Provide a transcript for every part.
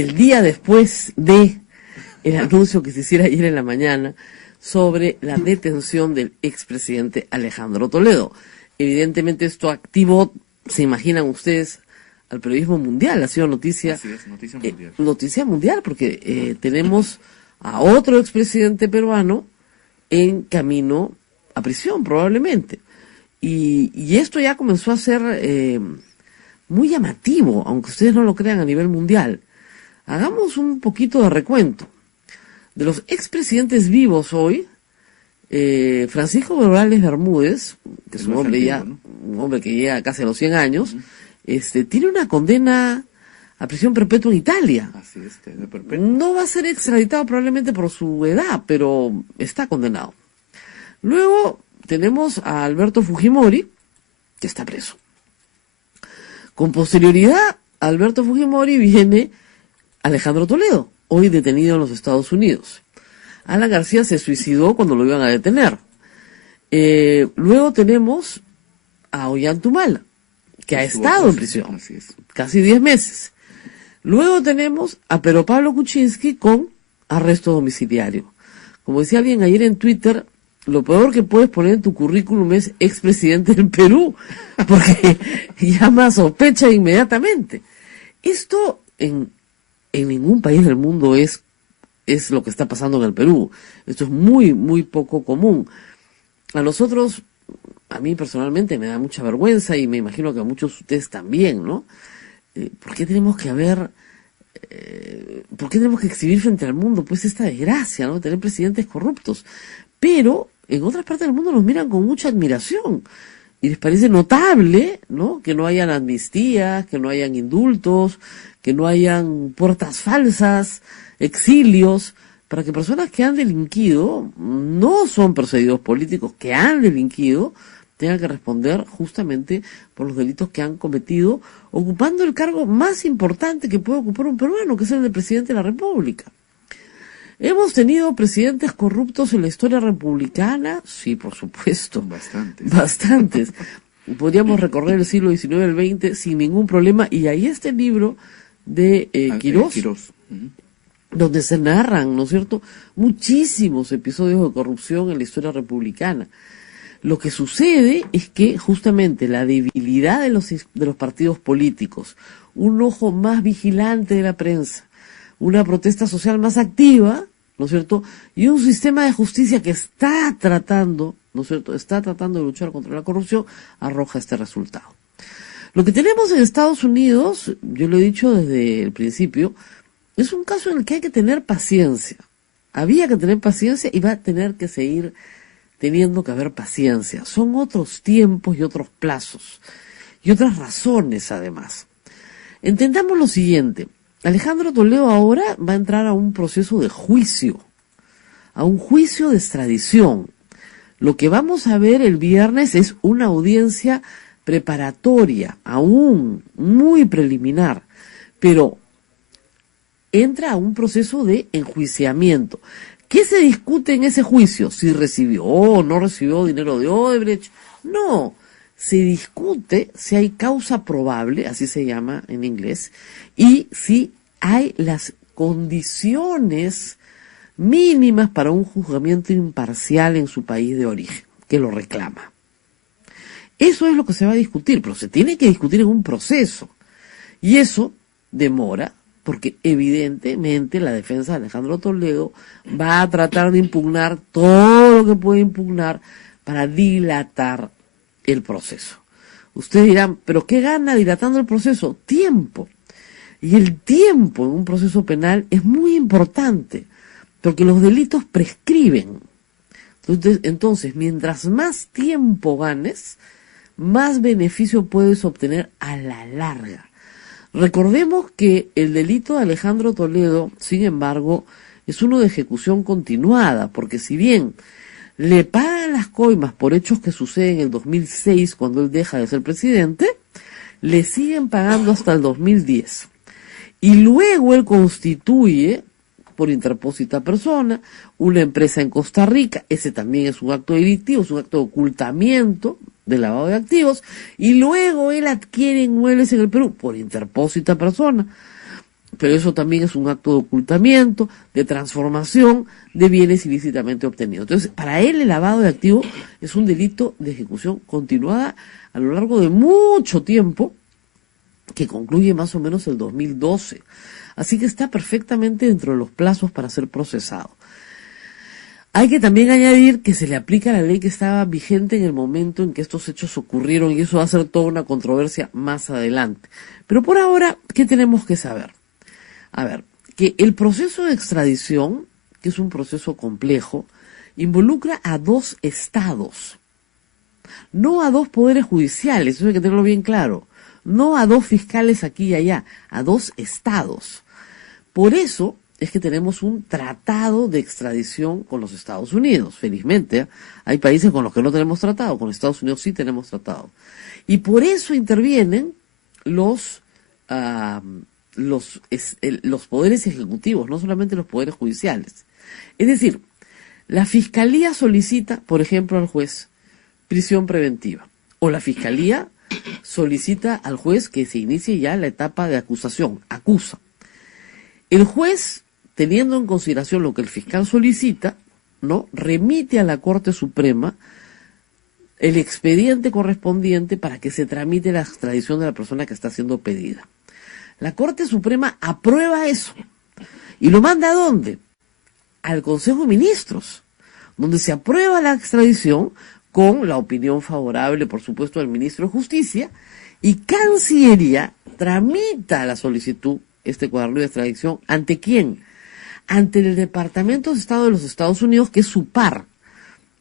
el día después de el anuncio que se hiciera ayer en la mañana sobre la detención del expresidente Alejandro Toledo. Evidentemente esto activó, se imaginan ustedes, al periodismo mundial. Ha sido noticia. Así es, noticia mundial. Noticia mundial, porque tenemos a otro expresidente peruano en camino a prisión, probablemente. Y esto ya comenzó a ser muy llamativo, aunque ustedes no lo crean, a nivel mundial. Hagamos un poquito de recuento. De los expresidentes vivos hoy, Francisco Morales Bermúdez, que es un hombre antiguo, ya, ¿no? un hombre que llega casi a los 100 años, tiene una condena a prisión perpetua en Italia. Así es, de perpetua. No va a ser extraditado probablemente por su edad, pero está condenado. Luego tenemos a Alberto Fujimori, que está preso. Con posterioridad a Alberto Fujimori viene Alejandro Toledo, hoy detenido en los Estados Unidos. Alan García se suicidó cuando lo iban a detener. Luego tenemos a Ollanta, que ha estado en prisión, Así es. casi 10 meses. Luego tenemos a Pedro Pablo Kuczynski con arresto domiciliario. Como decía alguien ayer en Twitter, lo peor que puedes poner en tu currículum es expresidente del Perú, porque llama a sospecha inmediatamente. Esto en ningún país del mundo es lo que está pasando en el Perú. Esto es muy, muy poco común. A nosotros, a mí personalmente me da mucha vergüenza y me imagino que a muchos de ustedes también, ¿no? ¿Por qué tenemos que por qué tenemos que exhibir frente al mundo pues esta desgracia, ¿no? Tener presidentes corruptos. Pero en otras partes del mundo nos miran con mucha admiración y les parece notable, ¿no? Que no hayan amnistías, que no hayan indultos, que no hayan puertas falsas, exilios, para que personas que han delinquido, no son perseguidos políticos, que han delinquido, tengan que responder justamente por los delitos que han cometido, ocupando el cargo más importante que puede ocupar un peruano, que es el de presidente de la República. ¿Hemos tenido presidentes corruptos en la historia republicana? Sí, por supuesto. Bastantes. Bastantes. Podríamos recorrer el siglo XIX y el XX sin ningún problema, y ahí está el libro de Quirós, donde se narran, ¿no es cierto?, muchísimos episodios de corrupción en la historia republicana. Lo que sucede es que justamente la debilidad de los partidos políticos, un ojo más vigilante de la prensa, una protesta social más activa, ¿no es cierto?, y un sistema de justicia que está tratando, ¿no es cierto?, está tratando de luchar contra la corrupción, arroja este resultado. Lo que tenemos en Estados Unidos, yo lo he dicho desde el principio, es un caso en el que hay que tener paciencia. Había que tener paciencia y va a tener que seguir teniendo que haber paciencia. Son otros tiempos y otros plazos y otras razones además. Entendamos lo siguiente. Alejandro Toledo ahora va a entrar a un proceso de juicio, a un juicio de extradición. Lo que vamos a ver el viernes es una audiencia preparatoria, aún muy preliminar, pero entra a un proceso de enjuiciamiento. ¿Qué se discute en ese juicio? ¿Si recibió o no recibió dinero de Odebrecht? No, se discute si hay causa probable, así se llama en inglés, y si hay las condiciones mínimas para un juzgamiento imparcial en su país de origen, que lo reclama. Eso es lo que se va a discutir, pero se tiene que discutir en un proceso. Y eso demora, porque evidentemente la defensa de Alejandro Toledo va a tratar de impugnar todo lo que puede impugnar para dilatar el proceso. Ustedes dirán, ¿pero qué gana dilatando el proceso? Tiempo. Y el tiempo en un proceso penal es muy importante, porque los delitos prescriben. Entonces, mientras más tiempo ganes, más beneficio puedes obtener a la larga. Recordemos que el delito de Alejandro Toledo, sin embargo, es uno de ejecución continuada, porque si bien le pagan las coimas por hechos que suceden en el 2006, cuando él deja de ser presidente, le siguen pagando hasta el 2010. Y luego él constituye, por interpósita persona, una empresa en Costa Rica. Ese también es un acto delictivo, es un acto de ocultamiento, de lavado de activos, y luego él adquiere inmuebles en el Perú por interpósita persona. pero eso también es un acto de ocultamiento, de transformación de bienes ilícitamente obtenidos. Entonces, para él el lavado de activos es un delito de ejecución continuada a lo largo de mucho tiempo, que concluye más o menos el 2012. Así que está perfectamente dentro de los plazos para ser procesado. Hay que también añadir que se le aplica la ley que estaba vigente en el momento en que estos hechos ocurrieron, y eso va a ser toda una controversia más adelante. Pero por ahora, ¿qué tenemos que saber? A ver, que el proceso de extradición, que es un proceso complejo, involucra a 2 estados, no a 2 poderes judiciales, eso hay que tenerlo bien claro, no a 2 fiscales aquí y allá, a 2 estados. Por eso es que tenemos un tratado de extradición con los Estados Unidos. Felizmente, hay países con los que no tenemos tratado, con Estados Unidos sí tenemos tratado. Y por eso intervienen los poderes ejecutivos, no solamente los poderes judiciales. Es decir, la Fiscalía solicita, por ejemplo, al juez prisión preventiva, o la Fiscalía solicita al juez que se inicie ya la etapa de acusación, acusa. El juez, teniendo en consideración lo que el fiscal solicita, ¿no?, remite a la Corte Suprema el expediente correspondiente para que se tramite la extradición de la persona que está siendo pedida. La Corte Suprema aprueba eso. ¿Y lo manda a dónde? Al Consejo de Ministros, donde se aprueba la extradición con la opinión favorable, por supuesto, del Ministro de Justicia, y Cancillería tramita la solicitud, este cuadernillo de extradición, ¿ante quién? Ante el Departamento de Estado de los Estados Unidos, que es su par.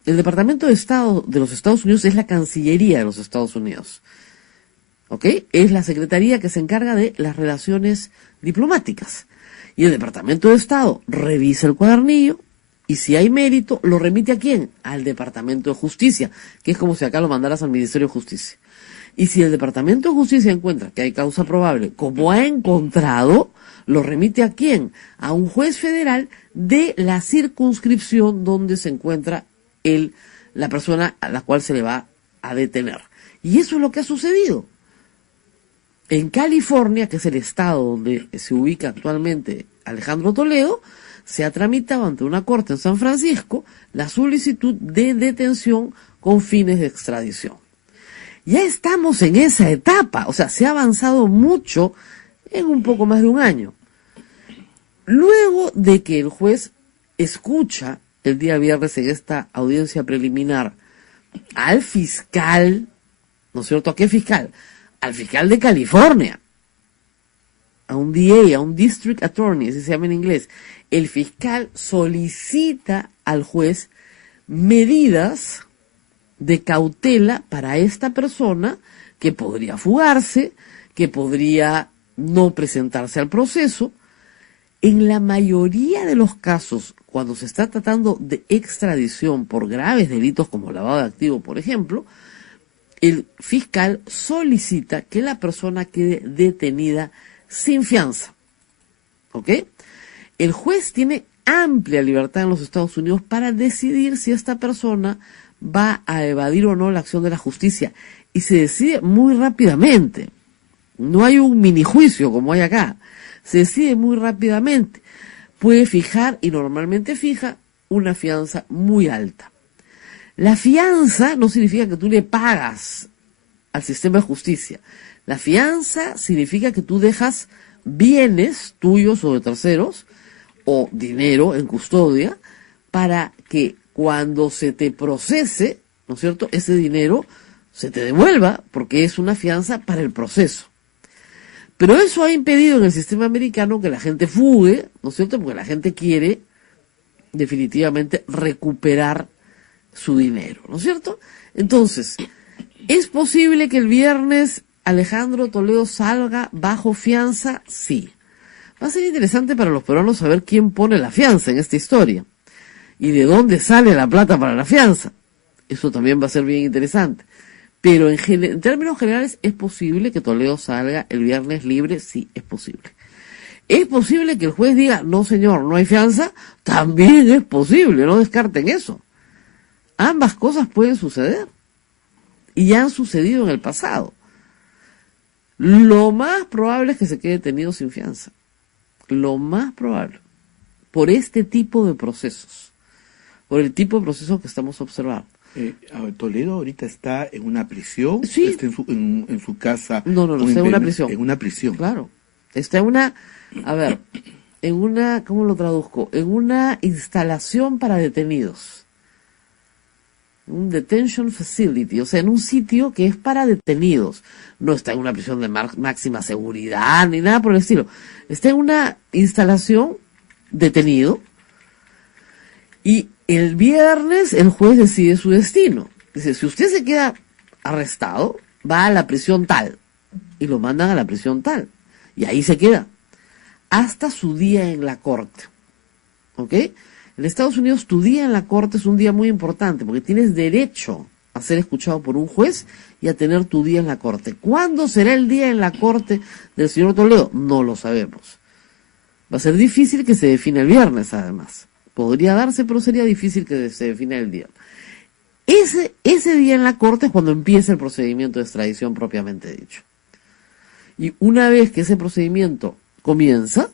El Departamento de Estado de los Estados Unidos es la Cancillería de los Estados Unidos. ¿Ok? Es la secretaría que se encarga de las relaciones diplomáticas. Y el Departamento de Estado revisa el cuadernillo y si hay mérito, lo remite ¿a quién? Al Departamento de Justicia, que es como si acá lo mandaras al Ministerio de Justicia. Y si el Departamento de Justicia encuentra que hay causa probable, como ha encontrado, lo remite ¿a quién? A un juez federal de la circunscripción donde se encuentra la persona a la cual se le va a detener. Y eso es lo que ha sucedido. En California, que es el estado donde se ubica actualmente Alejandro Toledo, se ha tramitado ante una corte en San Francisco la solicitud de detención con fines de extradición. Ya estamos en esa etapa, o sea, se ha avanzado mucho en un poco más de un año. Luego de que el juez escucha el día viernes en esta audiencia preliminar al fiscal, ¿no es cierto? ¿A qué fiscal? Al fiscal de California, a un DA, a un District Attorney, así se llama en inglés. El fiscal solicita al juez medidas de cautela para esta persona que podría fugarse, que podría no presentarse al proceso. En la mayoría de los casos, cuando se está tratando de extradición por graves delitos como lavado de activos, por ejemplo, el fiscal solicita que la persona quede detenida sin fianza. ¿Ok? El juez tiene amplia libertad en los Estados Unidos para decidir si esta persona va a evadir o no la acción de la justicia. Y se decide muy rápidamente. No hay un minijuicio como hay acá. Se decide muy rápidamente. Puede fijar, y normalmente fija, una fianza muy alta. La fianza no significa que tú le pagas al sistema de justicia. La fianza significa que tú dejas bienes tuyos o de terceros, o dinero en custodia, para que cuando se te procese, ¿no es cierto?, ese dinero se te devuelva, porque es una fianza para el proceso. Pero eso ha impedido en el sistema americano que la gente fugue, ¿no es cierto?, porque la gente quiere definitivamente recuperar su dinero, ¿no es cierto? Entonces, ¿es posible que el viernes Alejandro Toledo salga bajo fianza? Sí. Va a ser interesante para los peruanos saber quién pone la fianza en esta historia y de dónde sale la plata para la fianza. Eso también va a ser bien interesante. Pero en términos generales, ¿es posible que Toledo salga el viernes libre? Sí, es posible. ¿Es posible que el juez diga, no señor, no hay fianza? También es posible, no descarten eso. Ambas cosas pueden suceder y ya han sucedido en el pasado. Lo más probable es que se quede detenido sin fianza. lo más probable, por este tipo de procesos, por el tipo de procesos que estamos observando. Toledo ahorita está en una prisión, sí. Está en su casa. No, está en una prisión. En una prisión. Claro, está en una, ¿cómo lo traduzco? En una instalación para detenidos. Un detention facility, o sea, en un sitio que es para detenidos. No está en una prisión de máxima seguridad ni nada por el estilo. Está en una instalación detenido y el viernes el juez decide su destino. Dice, si usted se queda arrestado, va a la prisión tal y lo mandan a la prisión tal y ahí se queda hasta su día en la corte. ¿Ok? En Estados Unidos tu día en la corte es un día muy importante porque tienes derecho a ser escuchado por un juez y a tener tu día en la corte. ¿Cuándo será el día en la corte del señor Toledo? No lo sabemos. Va a ser difícil que se defina el viernes, además. Podría darse, pero sería difícil que se defina el día. Ese día en la corte es cuando empieza el procedimiento de extradición propiamente dicho. Y una vez que ese procedimiento comienza,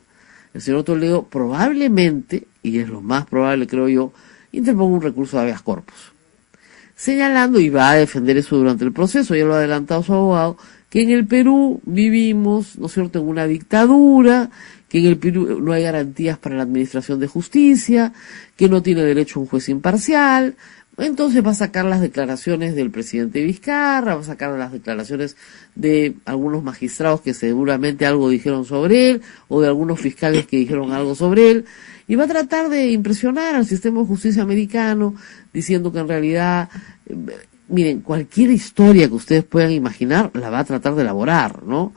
el señor Toledo probablemente, y es lo más probable creo yo, interponga un recurso de habeas corpus, señalando, y va a defender eso durante el proceso, ya lo ha adelantado su abogado, que en el Perú vivimos, ¿no es cierto?, en una dictadura, que en el Perú no hay garantías para la administración de justicia, que no tiene derecho a un juez imparcial. Entonces va a sacar las declaraciones del presidente Vizcarra, va a sacar las declaraciones de algunos magistrados que seguramente algo dijeron sobre él, o de algunos fiscales que dijeron algo sobre él, y va a tratar de impresionar al sistema de justicia americano, diciendo que en realidad, miren, cualquier historia que ustedes puedan imaginar, la va a tratar de elaborar, ¿no?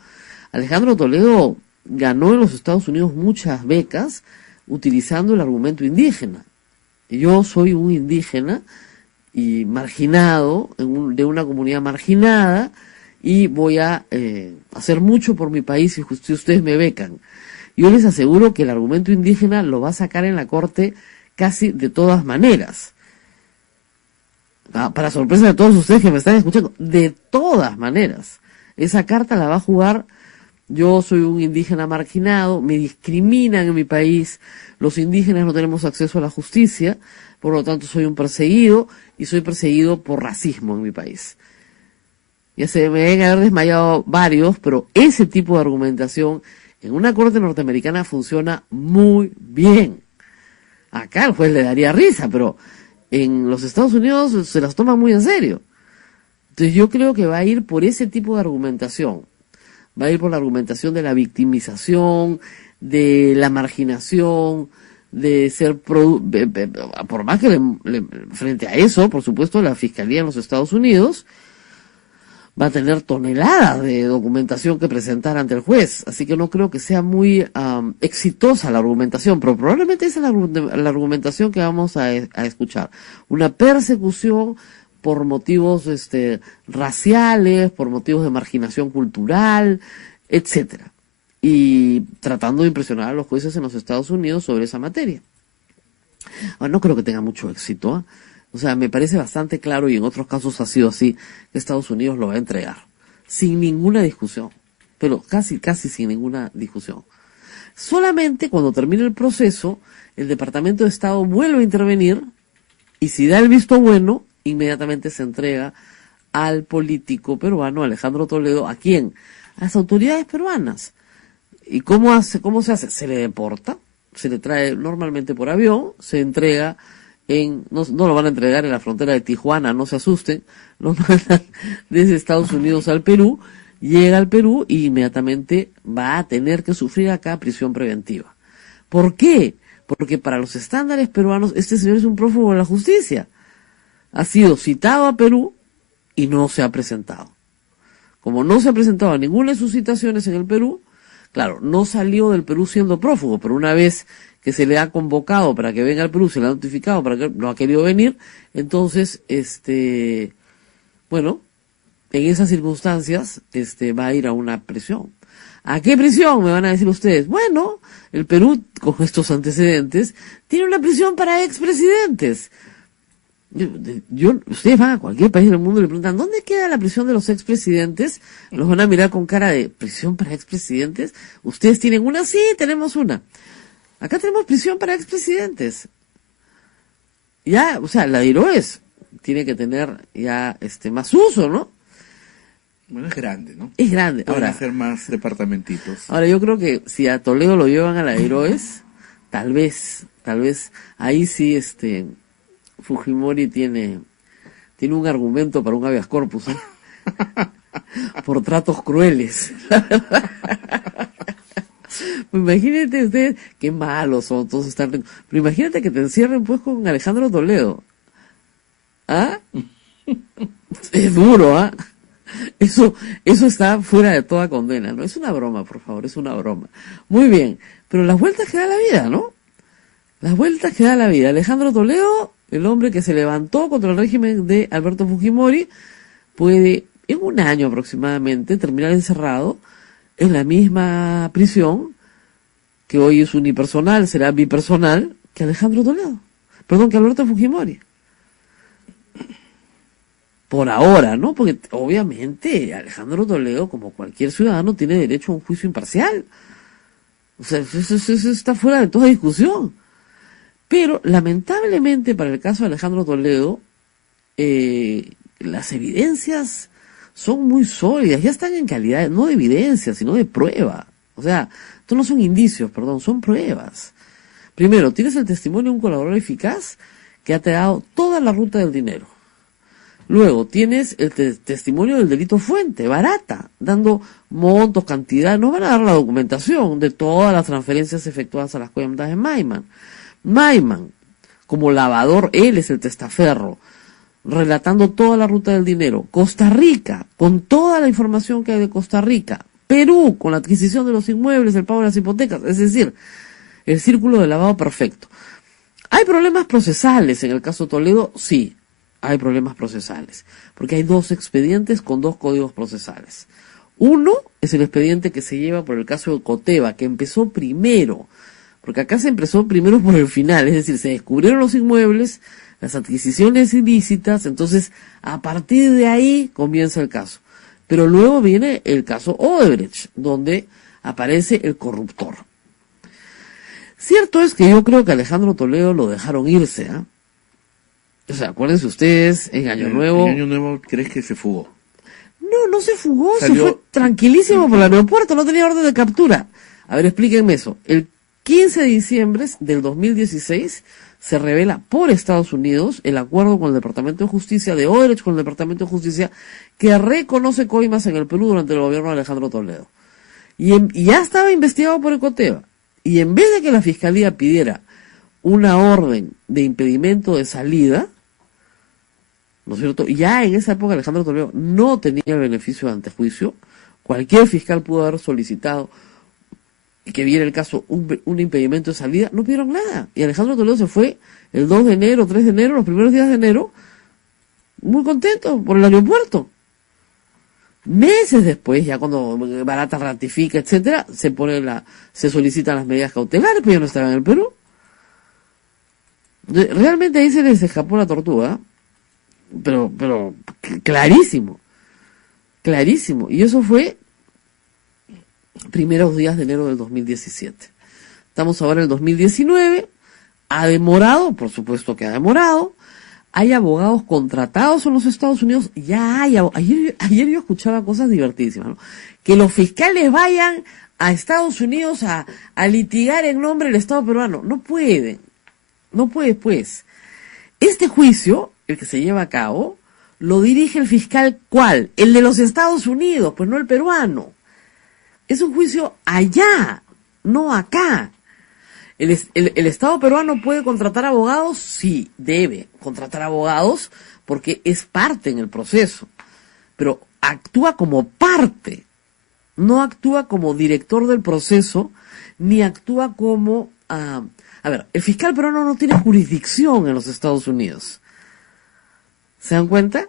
Alejandro Toledo ganó en los Estados Unidos muchas becas utilizando el argumento indígena. Yo soy un indígena y marginado, de una comunidad marginada, y voy a hacer mucho por mi país si ustedes me becan. Yo les aseguro que el argumento indígena lo va a sacar en la corte casi de todas maneras. Para sorpresa de todos ustedes que me están escuchando, de todas maneras. Esa carta la va a jugar. Yo soy un indígena marginado, me discriminan en mi país, los indígenas no tenemos acceso a la justicia, por lo tanto soy un perseguido, y soy perseguido por racismo en mi país. Ya se me deben haber desmayado varios, pero ese tipo de argumentación en una corte norteamericana funciona muy bien. Acá el juez le daría risa, pero en los Estados Unidos se las toma muy en serio. Entonces yo creo que va a ir por ese tipo de argumentación. Va a ir por la argumentación de la victimización, de la marginación, de ser... por más que frente a eso, por supuesto, la Fiscalía en los Estados Unidos va a tener toneladas de documentación que presentar ante el juez. Así que no creo que sea muy exitosa la argumentación, pero probablemente esa es la argumentación que vamos a escuchar. Una persecución por motivos raciales, por motivos de marginación cultural, etcétera, y tratando de impresionar a los jueces en los Estados Unidos sobre esa materia. Ahora, no creo que tenga mucho éxito, ¿eh? O sea, me parece bastante claro, y en otros casos ha sido así, que Estados Unidos lo va a entregar, sin ninguna discusión, pero casi sin ninguna discusión. Solamente cuando termine el proceso, el Departamento de Estado vuelve a intervenir, y si da el visto bueno, inmediatamente se entrega al político peruano Alejandro Toledo. ¿A quién? A las autoridades peruanas. ¿Y cómo se hace? Se le deporta, se le trae normalmente por avión, se entrega no lo van a entregar en la frontera de Tijuana, no se asusten, lo mandan desde Estados Unidos al Perú, llega al Perú y inmediatamente va a tener que sufrir acá prisión preventiva. ¿Por qué? Porque para los estándares peruanos este señor es un prófugo de la justicia. Ha sido citado a Perú y no se ha presentado. Como no se ha presentado a ninguna de sus citaciones en el Perú, claro, no salió del Perú siendo prófugo, pero una vez que se le ha convocado para que venga al Perú, se le ha notificado para que no ha querido venir, entonces, bueno, en esas circunstancias, va a ir a una prisión. ¿A qué prisión? Me van a decir ustedes. Bueno, el Perú, con estos antecedentes, tiene una prisión para expresidentes. Ustedes van a cualquier país del mundo y le preguntan, ¿dónde queda la prisión de los expresidentes? Los van a mirar con cara de, ¿prisión para expresidentes? ¿Ustedes tienen una? Sí, tenemos una. Acá tenemos prisión para expresidentes. Ya, o sea, la de Iroes tiene que tener ya más uso, ¿no? Bueno, es grande, ¿no? Es grande. Pueden hacer más departamentitos. Ahora, yo creo que si a Toledo lo llevan a la de Iroes, tal vez, ahí sí, Fujimori tiene un argumento para un habeas corpus, ¿eh? Por tratos crueles. Pues imagínate ustedes, qué malos son, todos están... Pero imagínate que te encierren pues con Alejandro Toledo. ¿Ah? Es duro, ¿ah? Eso está fuera de toda condena, ¿no? Es una broma, por favor, es una broma. Muy bien, pero las vueltas que da la vida, ¿no? Las vueltas que da la vida. Alejandro Toledo, el hombre que se levantó contra el régimen de Alberto Fujimori, puede, en un año aproximadamente, terminar encerrado en la misma prisión, que hoy es unipersonal, será bipersonal, que Alejandro Toledo. Perdón, que Alberto Fujimori. Por ahora, ¿no? Porque obviamente Alejandro Toledo, como cualquier ciudadano, tiene derecho a un juicio imparcial. O sea, eso está fuera de toda discusión. Pero, lamentablemente, para el caso de Alejandro Toledo, las evidencias son muy sólidas, ya están en calidad, no de evidencia, sino de prueba. O sea, estos no son indicios, perdón, son pruebas. Primero, tienes el testimonio de un colaborador eficaz que ha te dado toda la ruta del dinero. Luego, tienes el testimonio del delito fuente, barata, dando montos, cantidad, no van a dar la documentación de todas las transferencias efectuadas a las cuentas de Maiman. Maiman, como lavador, él es el testaferro, relatando toda la ruta del dinero. Costa Rica, con toda la información que hay de Costa Rica. Perú, con la adquisición de los inmuebles, el pago de las hipotecas, es decir, el círculo de lavado perfecto. ¿Hay problemas procesales en el caso Toledo? Sí, hay problemas procesales, porque hay 2 expedientes con 2 códigos procesales. Uno es el expediente que se lleva por el caso de Coteva, que empezó primero, porque acá se empezó primero por el final, es decir, se descubrieron los inmuebles, las adquisiciones ilícitas, entonces a partir de ahí comienza el caso. Pero luego viene el caso Odebrecht, donde aparece el corruptor. Cierto es que yo creo que Alejandro Toledo lo dejaron irse, ¿ah? O sea, acuérdense ustedes, en Año Nuevo... ¿En Año Nuevo crees que se fugó? No se fugó, se fue tranquilísimo por el aeropuerto, no tenía orden de captura. A ver, explíquenme eso. El 15 de diciembre del 2016 se revela por Estados Unidos el acuerdo con el Departamento de Justicia, de Odebrecht con el Departamento de Justicia, que reconoce coimas en el Perú durante el gobierno de Alejandro Toledo. Y ya estaba investigado por Ecoteva. Y en vez de que la Fiscalía pidiera una orden de impedimento de salida, ¿no es cierto? Ya en esa época Alejandro Toledo no tenía el beneficio de antejuicio. Cualquier fiscal pudo haber solicitado que viera el caso un impedimento de salida, no pidieron nada. Y Alejandro Toledo se fue el 2 de enero, 3 de enero, los primeros días de enero, muy contento por el aeropuerto. Meses después, ya cuando Barata ratifica, etcétera, se solicitan las medidas cautelares, pero ya no estaba en el Perú. Realmente ahí se les escapó la tortuga, pero clarísimo. Y eso fue primeros días de enero del 2017. Estamos ahora en el 2019, ha demorado, por supuesto que ha demorado, hay abogados contratados en los Estados Unidos, ya hay, ayer yo escuchaba cosas divertidísimas, ¿no? Que los fiscales vayan a Estados Unidos a litigar en nombre del Estado peruano, no puede, pues. Este juicio, el que se lleva a cabo, lo dirige el fiscal, ¿cuál? El de los Estados Unidos, pues no el peruano. Es un juicio allá, no acá. ¿El Estado peruano puede contratar abogados? Sí, debe contratar abogados porque es parte en el proceso. Pero actúa como parte, no actúa como director del proceso, ni actúa como... A ver, el fiscal peruano no tiene jurisdicción en los Estados Unidos. ¿Se dan cuenta?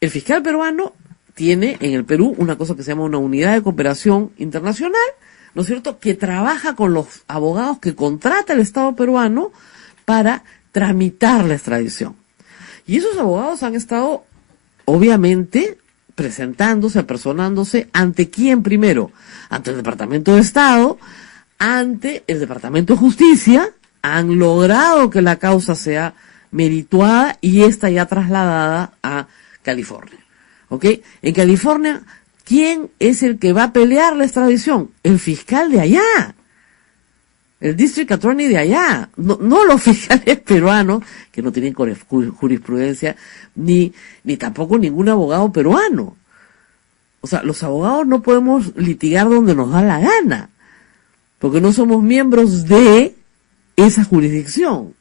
El fiscal peruano tiene en el Perú una cosa que se llama una unidad de cooperación internacional, ¿no es cierto?, que trabaja con los abogados que contrata el Estado peruano para tramitar la extradición. Y esos abogados han estado, obviamente, presentándose, apersonándose, ¿ante quién primero? Ante el Departamento de Estado, ante el Departamento de Justicia. Han logrado que la causa sea merituada y esta ya trasladada a California. ¿Ok? En California, ¿quién es el que va a pelear la extradición? El fiscal de allá. El district attorney de allá. No los fiscales peruanos, que no tienen jurisprudencia, ni tampoco ningún abogado peruano. O sea, los abogados no podemos litigar donde nos da la gana, porque no somos miembros de esa jurisdicción.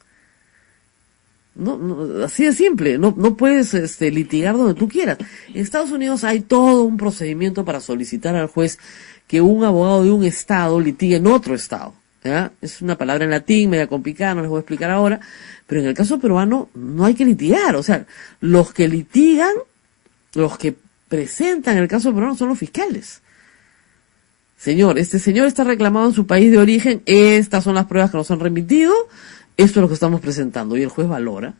No, así de simple, no puedes litigar donde tú quieras. En Estados Unidos hay todo un procedimiento para solicitar al juez que un abogado de un estado litigue en otro estado. ¿Ya? Es una palabra en latín, media complicada, no les voy a explicar ahora, pero en el caso peruano no hay que litigar. O sea, los que litigan, los que presentan el caso peruano son los fiscales. Señor, este señor está reclamado en su país de origen, estas son las pruebas que nos han remitido, esto es lo que estamos presentando, y el juez valora.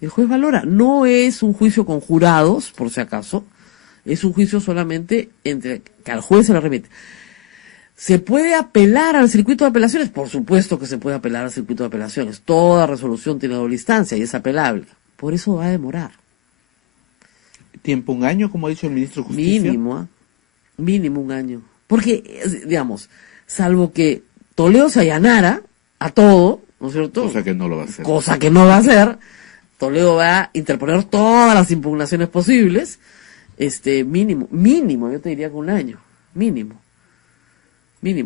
El juez valora, no es un juicio con jurados, por si acaso, es un juicio solamente entre que al juez se le remite. ¿Se puede apelar al circuito de apelaciones? Por supuesto que se puede apelar al circuito de apelaciones. Toda resolución tiene doble instancia y es apelable. Por eso va a demorar. ¿Tiempo un año, como ha dicho el ministro de Justicia? Mínimo, mínimo un año. Porque, digamos, salvo que Toledo se allanara a todo, ¿no es cierto? Cosa que no lo va a hacer. Cosa que no va a hacer. Toledo va a interponer todas las impugnaciones posibles. Mínimo, yo te diría que un año. Mínimo.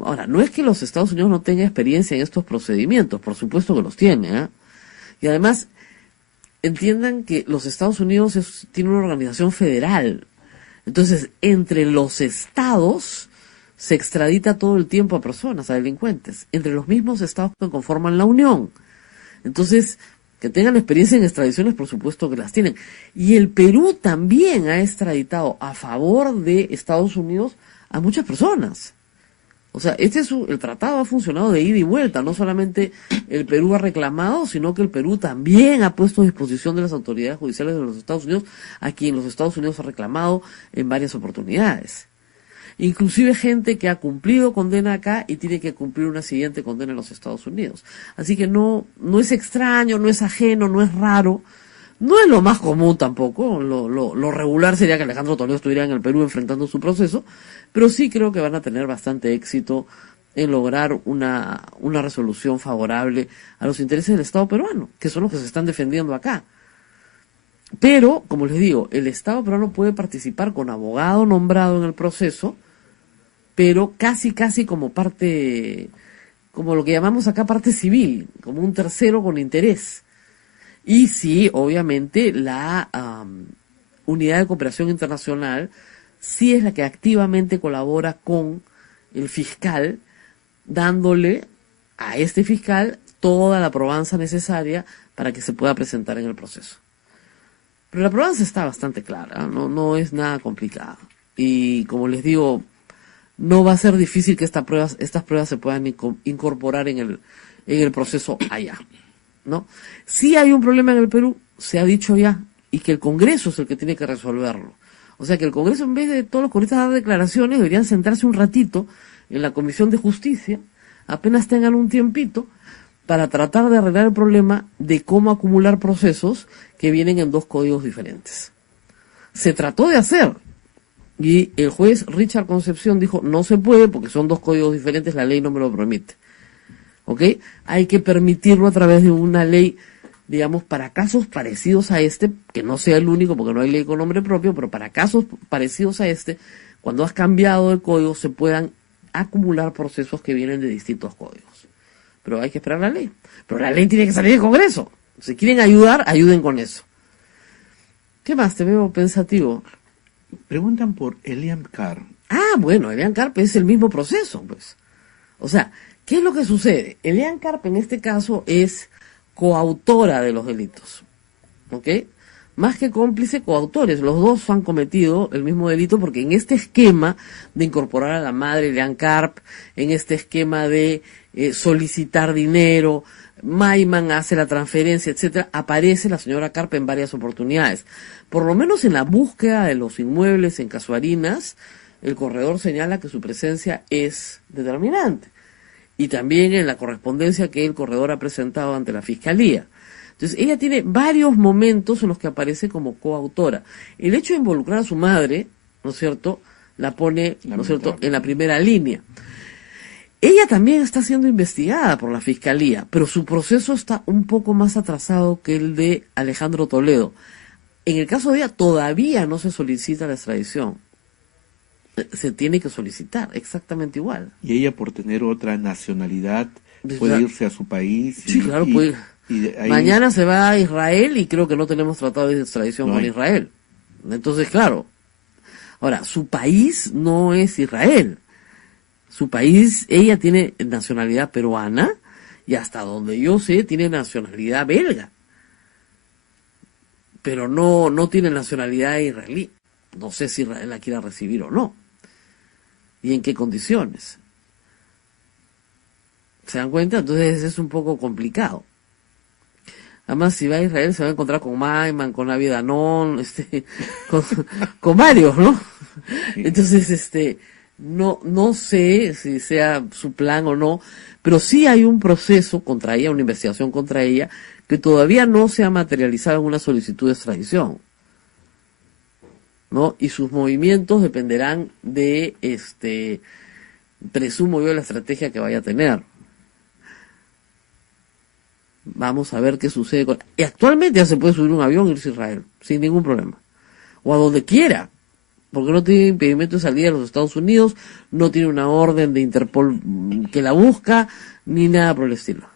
Ahora, no es que los Estados Unidos no tengan experiencia en estos procedimientos, por supuesto que los tiene, ¿eh? Y además, entiendan que los Estados Unidos tienen una organización federal. Entonces, entre los estados se extradita todo el tiempo a personas, a delincuentes, entre los mismos estados que conforman la Unión. Entonces, que tengan experiencia en extradiciones, por supuesto que las tienen. Y el Perú también ha extraditado a favor de Estados Unidos a muchas personas. O sea, el tratado ha funcionado de ida y vuelta. No solamente el Perú ha reclamado, sino que el Perú también ha puesto a disposición de las autoridades judiciales de los Estados Unidos a quien los Estados Unidos ha reclamado en varias oportunidades. Inclusive gente que ha cumplido condena acá y tiene que cumplir una siguiente condena en los Estados Unidos. Así que no es extraño, no es ajeno, no es raro. No es lo más común tampoco, lo regular sería que Alejandro Toledo estuviera en el Perú enfrentando su proceso, pero sí creo que van a tener bastante éxito en lograr una resolución favorable a los intereses del Estado peruano, que son los que se están defendiendo acá. Pero, como les digo, el Estado peruano puede participar con abogado nombrado en el proceso, pero casi como parte, como lo que llamamos acá parte civil, como un tercero con interés. Y sí, obviamente, la Unidad de Cooperación Internacional sí es la que activamente colabora con el fiscal, dándole a este fiscal toda la probanza necesaria para que se pueda presentar en el proceso. Pero la probanza está bastante clara, no es nada complicada. Y como les digo, no va a ser difícil que estas pruebas se puedan incorporar en el proceso allá, ¿no? Sí hay un problema en el Perú, se ha dicho ya, y que el Congreso es el que tiene que resolverlo. O sea que el Congreso, en vez de todos los congresistas dar declaraciones, deberían sentarse un ratito en la Comisión de Justicia, apenas tengan un tiempito, para tratar de arreglar el problema de cómo acumular procesos que vienen en dos códigos diferentes. Se trató de hacer, y el juez Richard Concepción dijo, no se puede porque son dos códigos diferentes, la ley no me lo permite. ¿Ok? Hay que permitirlo a través de una ley, digamos, para casos parecidos a este, que no sea el único porque no hay ley con nombre propio, pero para casos parecidos a este, cuando has cambiado el código se puedan acumular procesos que vienen de distintos códigos. Pero hay que esperar la ley. Pero la ley tiene que salir del Congreso. Si quieren ayudar, ayuden con eso. ¿Qué más? Te veo pensativo. Preguntan por Elian Carr. Ah, bueno, Elian Carr es el mismo proceso, pues. O sea, ¿qué es lo que sucede? Elian Carp en este caso es coautora de los delitos, ¿ok? más que cómplice, coautores. Los dos han cometido el mismo delito porque en este esquema de incorporar a la madre de Ann Karp, en este esquema de solicitar dinero, Maiman hace la transferencia, etcétera, aparece la señora Karp en varias oportunidades. Por lo menos en la búsqueda de los inmuebles en Casuarinas, el corredor señala que su presencia es determinante. Y también en la correspondencia que el corredor ha presentado ante la Fiscalía. Entonces, ella tiene varios momentos en los que aparece como coautora. El hecho de involucrar a su madre, ¿no es cierto?, la pone, ¿no es cierto?, en la primera línea. Ella también está siendo investigada por la Fiscalía, pero su proceso está un poco más atrasado que el de Alejandro Toledo. En el caso de ella, todavía no se solicita la extradición. Se tiene que solicitar, exactamente igual. Y ella, por tener otra nacionalidad, puede irse a su país. Sí, claro, puede. Ahí... Mañana se va a Israel y creo que no tenemos tratado de extradición con Israel. Entonces, claro. Ahora, su país no es Israel. Su país, ella tiene nacionalidad peruana y hasta donde yo sé tiene nacionalidad belga. Pero no tiene nacionalidad israelí. No sé si Israel la quiera recibir o no. ¿Y en qué condiciones? ¿Se dan cuenta? Entonces es un poco complicado. Además, si va a Israel se va a encontrar con Maiman, con Avi Danón, con varios, ¿no? Entonces, no sé si sea su plan o no, pero sí hay un proceso contra ella, una investigación contra ella, que todavía no se ha materializado en una solicitud de extradición, ¿no? Y sus movimientos dependerán de, presumo yo, la estrategia que vaya a tener. Vamos a ver qué sucede con... Y actualmente ya se puede subir un avión e irse a Israel, sin ningún problema. O a donde quiera, porque no tiene impedimento de salir a los Estados Unidos, no tiene una orden de Interpol que la busca, ni nada por el estilo.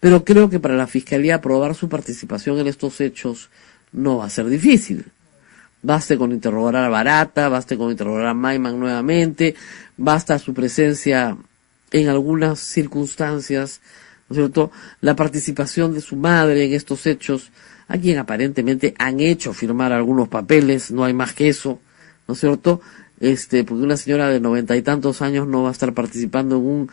Pero creo que para la Fiscalía probar su participación en estos hechos no va a ser difícil. Baste con interrogar a Barata, baste con interrogar a Maiman nuevamente, basta su presencia en algunas circunstancias, ¿no es cierto?, la participación de su madre en estos hechos, a quien aparentemente han hecho firmar algunos papeles, no hay más que eso, ¿no es cierto?, porque una señora de 90 y tantos años no va a estar participando en un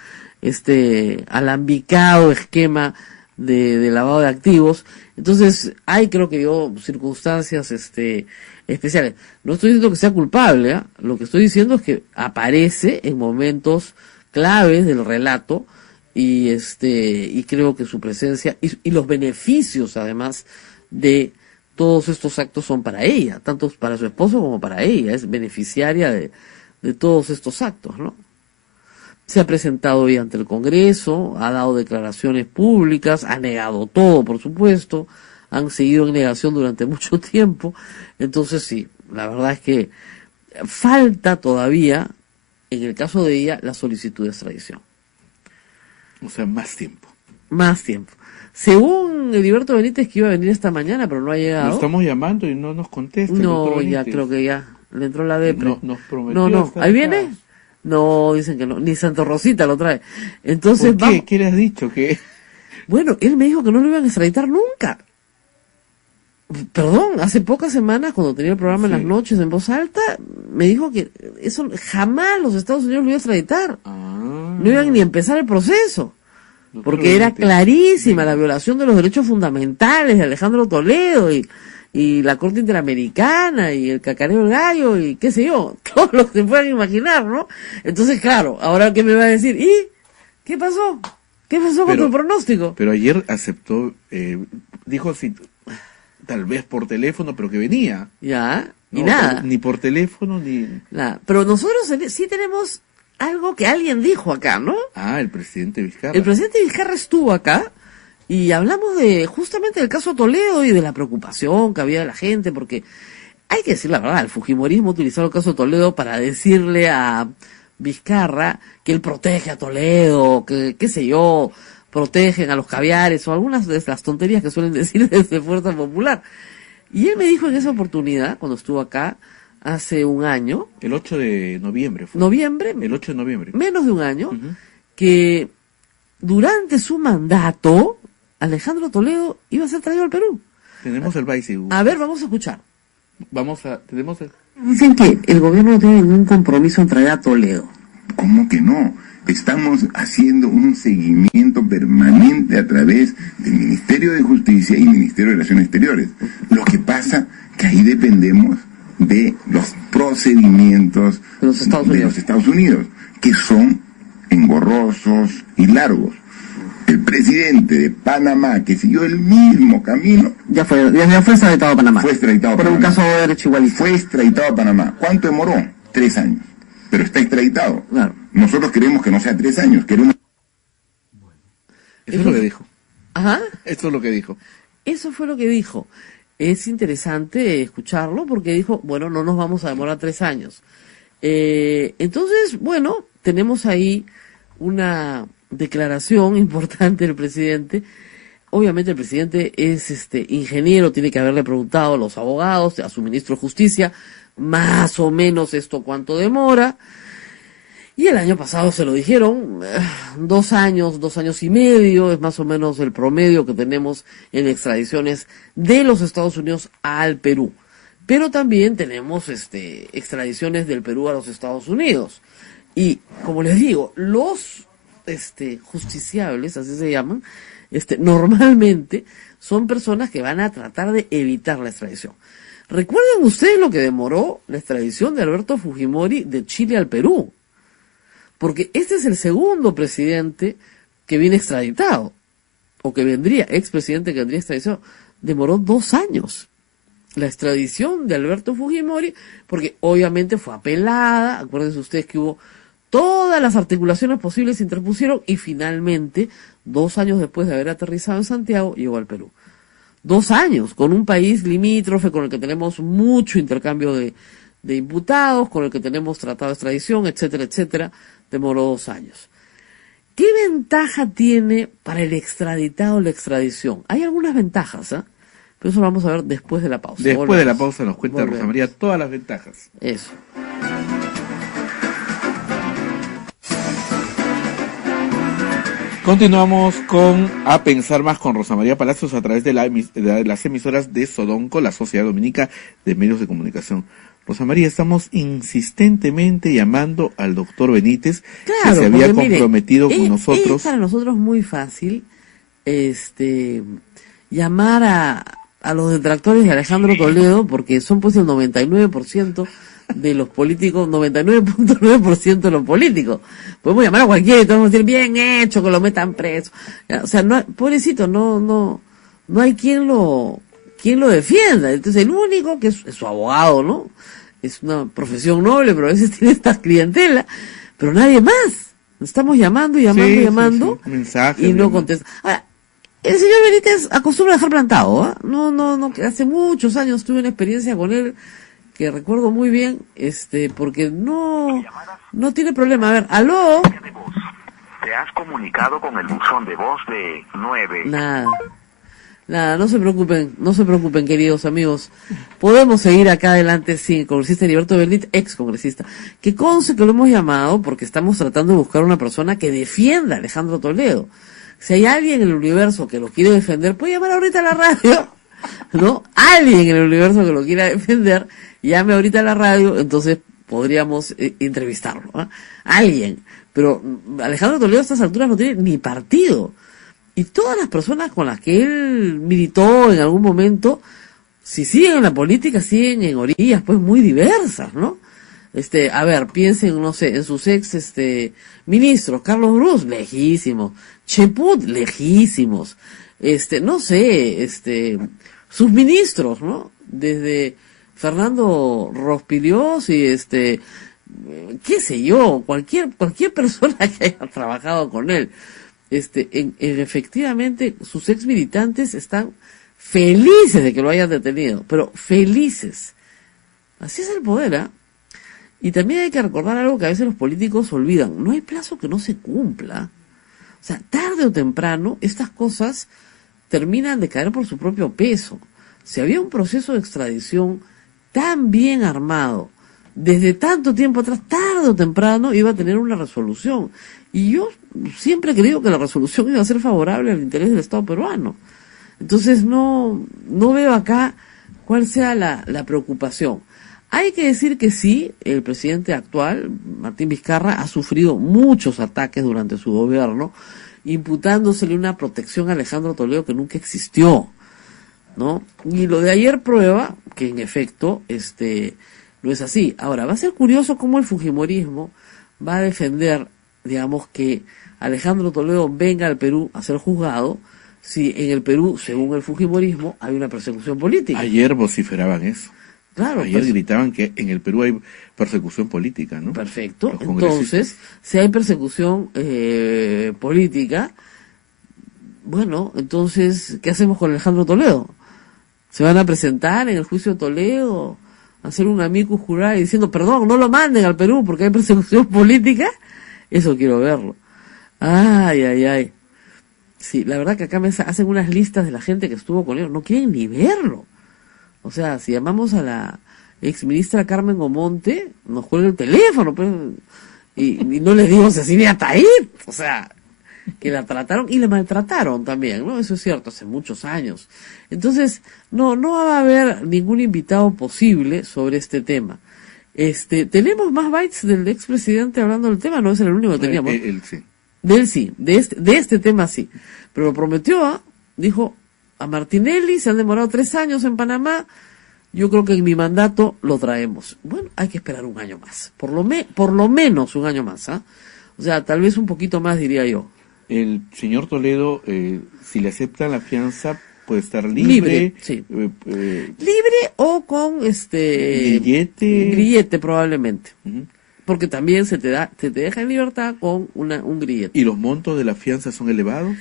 alambicado esquema de lavado de activos. Entonces hay, creo que yo, circunstancias especiales. No estoy diciendo que sea culpable, ¿eh? Lo que estoy diciendo es que aparece en momentos claves del relato y creo que su presencia y los beneficios además de todos estos actos son para ella, tanto para su esposo como para ella, es beneficiaria de todos estos actos, ¿no? Se ha presentado hoy ante el Congreso, ha dado declaraciones públicas, ha negado todo, por supuesto, han seguido en negación durante mucho tiempo, entonces sí, la verdad es que falta todavía, en el caso de ella, la solicitud de extradición. O sea, más tiempo. Más tiempo. Según Heriberto Benítez, que iba a venir esta mañana, pero no ha llegado. Lo estamos llamando y no nos contesta. No, ya creo que ya le entró la depre. No, nos prometió. No, ¿ahí viene? No, dicen que no. Ni Santo Rosita lo trae. Entonces, ¿por qué? Vamos. ¿Qué le has dicho? ¿Qué? Bueno, él me dijo que no lo iban a extraditar nunca. Perdón, hace pocas semanas, cuando tenía el programa en las noches en voz alta, me dijo que eso jamás los Estados Unidos lo iban a extraditar. No iban ni a empezar el proceso. Porque era clarísima la violación de los derechos fundamentales de Alejandro Toledo y la Corte Interamericana y el cacareo del gallo y qué sé yo, todos los que se puedan imaginar, ¿no? Entonces, claro, ahora ¿qué me va a decir? ¿Y qué pasó? ¿Qué pasó con tu pronóstico? Pero ayer aceptó, dijo si tal vez por teléfono, pero que venía. Ya, y no, nada. Ni por teléfono, ni... Nada. Pero nosotros sí tenemos algo que alguien dijo acá, ¿no? Ah, el presidente Vizcarra. El presidente Vizcarra estuvo acá y hablamos justamente del caso Toledo y de la preocupación que había de la gente, porque hay que decir la verdad, el fujimorismo utilizó el caso Toledo para decirle a Vizcarra que él protege a Toledo, que qué sé yo, protegen a los caviares o algunas de las tonterías que suelen decir desde Fuerza Popular. Y él me dijo en esa oportunidad, cuando estuvo acá, hace un año. El 8 de noviembre fue. ¿Noviembre? El 8 de noviembre. Menos de un año, que durante su mandato, Alejandro Toledo iba a ser traído al Perú. Tenemos el país. A ver, vamos a escuchar. Dicen que el gobierno no tiene ningún compromiso en traer a Toledo. ¿Cómo que no? Estamos haciendo un seguimiento permanente a través del Ministerio de Justicia y Ministerio de Relaciones Exteriores. Lo que pasa que ahí dependemos de los procedimientos de los Estados Unidos, que son engorrosos y largos. El presidente de Panamá, que siguió el mismo camino... Ya fue extraditado a Panamá. Fue extraditado a Panamá. Por un caso de derecho igualista. Fue extraditado a Panamá. ¿Cuánto demoró? 3 años. Pero está extraditado. Claro. Nosotros queremos que no sea 3 años, queremos... Eso es lo que dijo. Ajá. Eso es lo que dijo. Eso fue lo que dijo. Es interesante escucharlo porque dijo, bueno, no nos vamos a demorar 3 años. Entonces, bueno, tenemos ahí una declaración importante del presidente. Obviamente el presidente es ingeniero, tiene que haberle preguntado a los abogados, a su ministro de Justicia, más o menos esto cuánto demora. Y el año pasado se lo dijeron, 2 años, 2 años y medio, es más o menos el promedio que tenemos en extradiciones de los Estados Unidos al Perú. Pero también tenemos extradiciones del Perú a los Estados Unidos. Y, como les digo, los justiciables, así se llaman, normalmente son personas que van a tratar de evitar la extradición. ¿Recuerdan ustedes lo que demoró la extradición de Alberto Fujimori de Chile al Perú? Porque este es el segundo presidente que viene extraditado, o que vendría, expresidente que vendría extraditado. Demoró 2 años la extradición de Alberto Fujimori, porque obviamente fue apelada. Acuérdense ustedes que hubo todas las articulaciones posibles, se interpusieron, y finalmente, 2 años después de haber aterrizado en Santiago, llegó al Perú. 2 años, con un país limítrofe con el que tenemos mucho intercambio de imputados, con el que tenemos tratado de extradición, etcétera, etcétera. Demoró 2 años. ¿Qué ventaja tiene para el extraditado la extradición? Hay algunas ventajas, ¿eh? Pero eso lo vamos a ver después de la pausa. Después de la pausa nos cuenta Rosa María todas las ventajas. Eso. Continuamos con A Pensar Más con Rosa María Palacios a través de las emisoras de Sodonco, la Sociedad Dominica de Medios de Comunicación. Rosa María, estamos insistentemente llamando al doctor Benítez, claro, que se había comprometido con nosotros. Es para nosotros muy fácil llamar a los detractores de Alejandro Toledo, porque son pues el 99% de los políticos, 99.9% de los políticos. Podemos llamar a cualquiera y podemos decir, bien hecho, que lo metan preso. O sea, no, pobrecito, no hay quien lo defienda. Entonces el único que es su abogado, ¿no? Es una profesión noble, pero a veces tiene esta clientela, pero nadie más. Estamos llamando y llamando, sí. Mensajes, y no contesta. Ahora, el señor Benítez acostumbra a dejar plantado, ¿eh? No, que hace muchos años tuve una experiencia con él que recuerdo muy bien, porque no tiene problema. A ver, ¿aló? Te has comunicado con el buzón de voz de 9. Nada, no se preocupen, queridos amigos. Podemos seguir acá adelante sin el congresista Heriberto Benítez, ex congresista. Que conste que lo hemos llamado porque estamos tratando de buscar una persona que defienda a Alejandro Toledo. Si hay alguien en el universo que lo quiere defender, puede llamar ahorita a la radio, ¿no? Alguien en el universo que lo quiera defender, llame ahorita a la radio, entonces podríamos entrevistarlo, ¿eh? Alguien. Pero Alejandro Toledo a estas alturas no tiene ni partido. Y todas las personas con las que él militó en algún momento, si siguen en la política, siguen en orillas pues muy diversas, ¿no? A ver, piensen, no sé, en sus ex ministros, Carlos Brus, lejísimos, Cheput, lejísimos, no sé, sus ministros, ¿no? Desde Fernando Rospiliós y qué sé yo, cualquier persona que haya trabajado con él. Efectivamente, sus ex militantes están felices de que lo hayan detenido, pero felices. Así es el poder, ¿eh? Y también hay que recordar algo que a veces los políticos olvidan. No hay plazo que no se cumpla. O sea, tarde o temprano, estas cosas terminan de caer por su propio peso. Si había un proceso de extradición tan bien armado, desde tanto tiempo atrás, tarde o temprano iba a tener una resolución. Y yo siempre he creído que la resolución iba a ser favorable al interés del Estado peruano. Entonces no veo acá cuál sea la preocupación. Hay que decir que sí, el presidente actual, Martín Vizcarra, ha sufrido muchos ataques durante su gobierno, imputándosele una protección a Alejandro Toledo que nunca existió, ¿no? Y lo de ayer prueba que en efecto no es así. Ahora, va a ser curioso cómo el fujimorismo va a defender, digamos, que Alejandro Toledo venga al Perú a ser juzgado, si en el Perú, según el fujimorismo, hay una persecución política. Ayer vociferaban eso. Claro, ayer gritaban que en el Perú hay persecución política, ¿no? Perfecto. Entonces, si hay persecución política, bueno, entonces, ¿qué hacemos con Alejandro Toledo? ¿Se van a presentar en el juicio de Toledo, hacer un amicus curiae diciendo, perdón, no lo manden al Perú porque hay persecución política? Eso quiero verlo. Ay. Sí, la verdad que acá me hacen unas listas de la gente que estuvo con ellos, no quieren ni verlo. O sea, si llamamos a la exministra Carmen Omonte, nos cuelga el teléfono, pues, y no les digo Cecilia Taib, o sea, que la trataron y la maltrataron también, ¿no? Eso es cierto, hace muchos años. Entonces, no va a haber ningún invitado posible sobre este tema. ¿Tenemos más bytes del expresidente hablando del tema? No, ese era el único que teníamos. Él sí. De él sí, de este tema sí. Pero lo prometió, dijo, a Martinelli se han demorado 3 años en Panamá, yo creo que en mi mandato lo traemos. Bueno, hay que esperar un año más, por lo menos un año más, ¿ah? O sea, tal vez un poquito más, diría yo. El señor Toledo, si le aceptan la fianza, puede estar libre. Sí. Libre o con grillete probablemente. Uh-huh. Porque también se te deja en libertad con un grillete. ¿Y los montos de la fianza son elevados?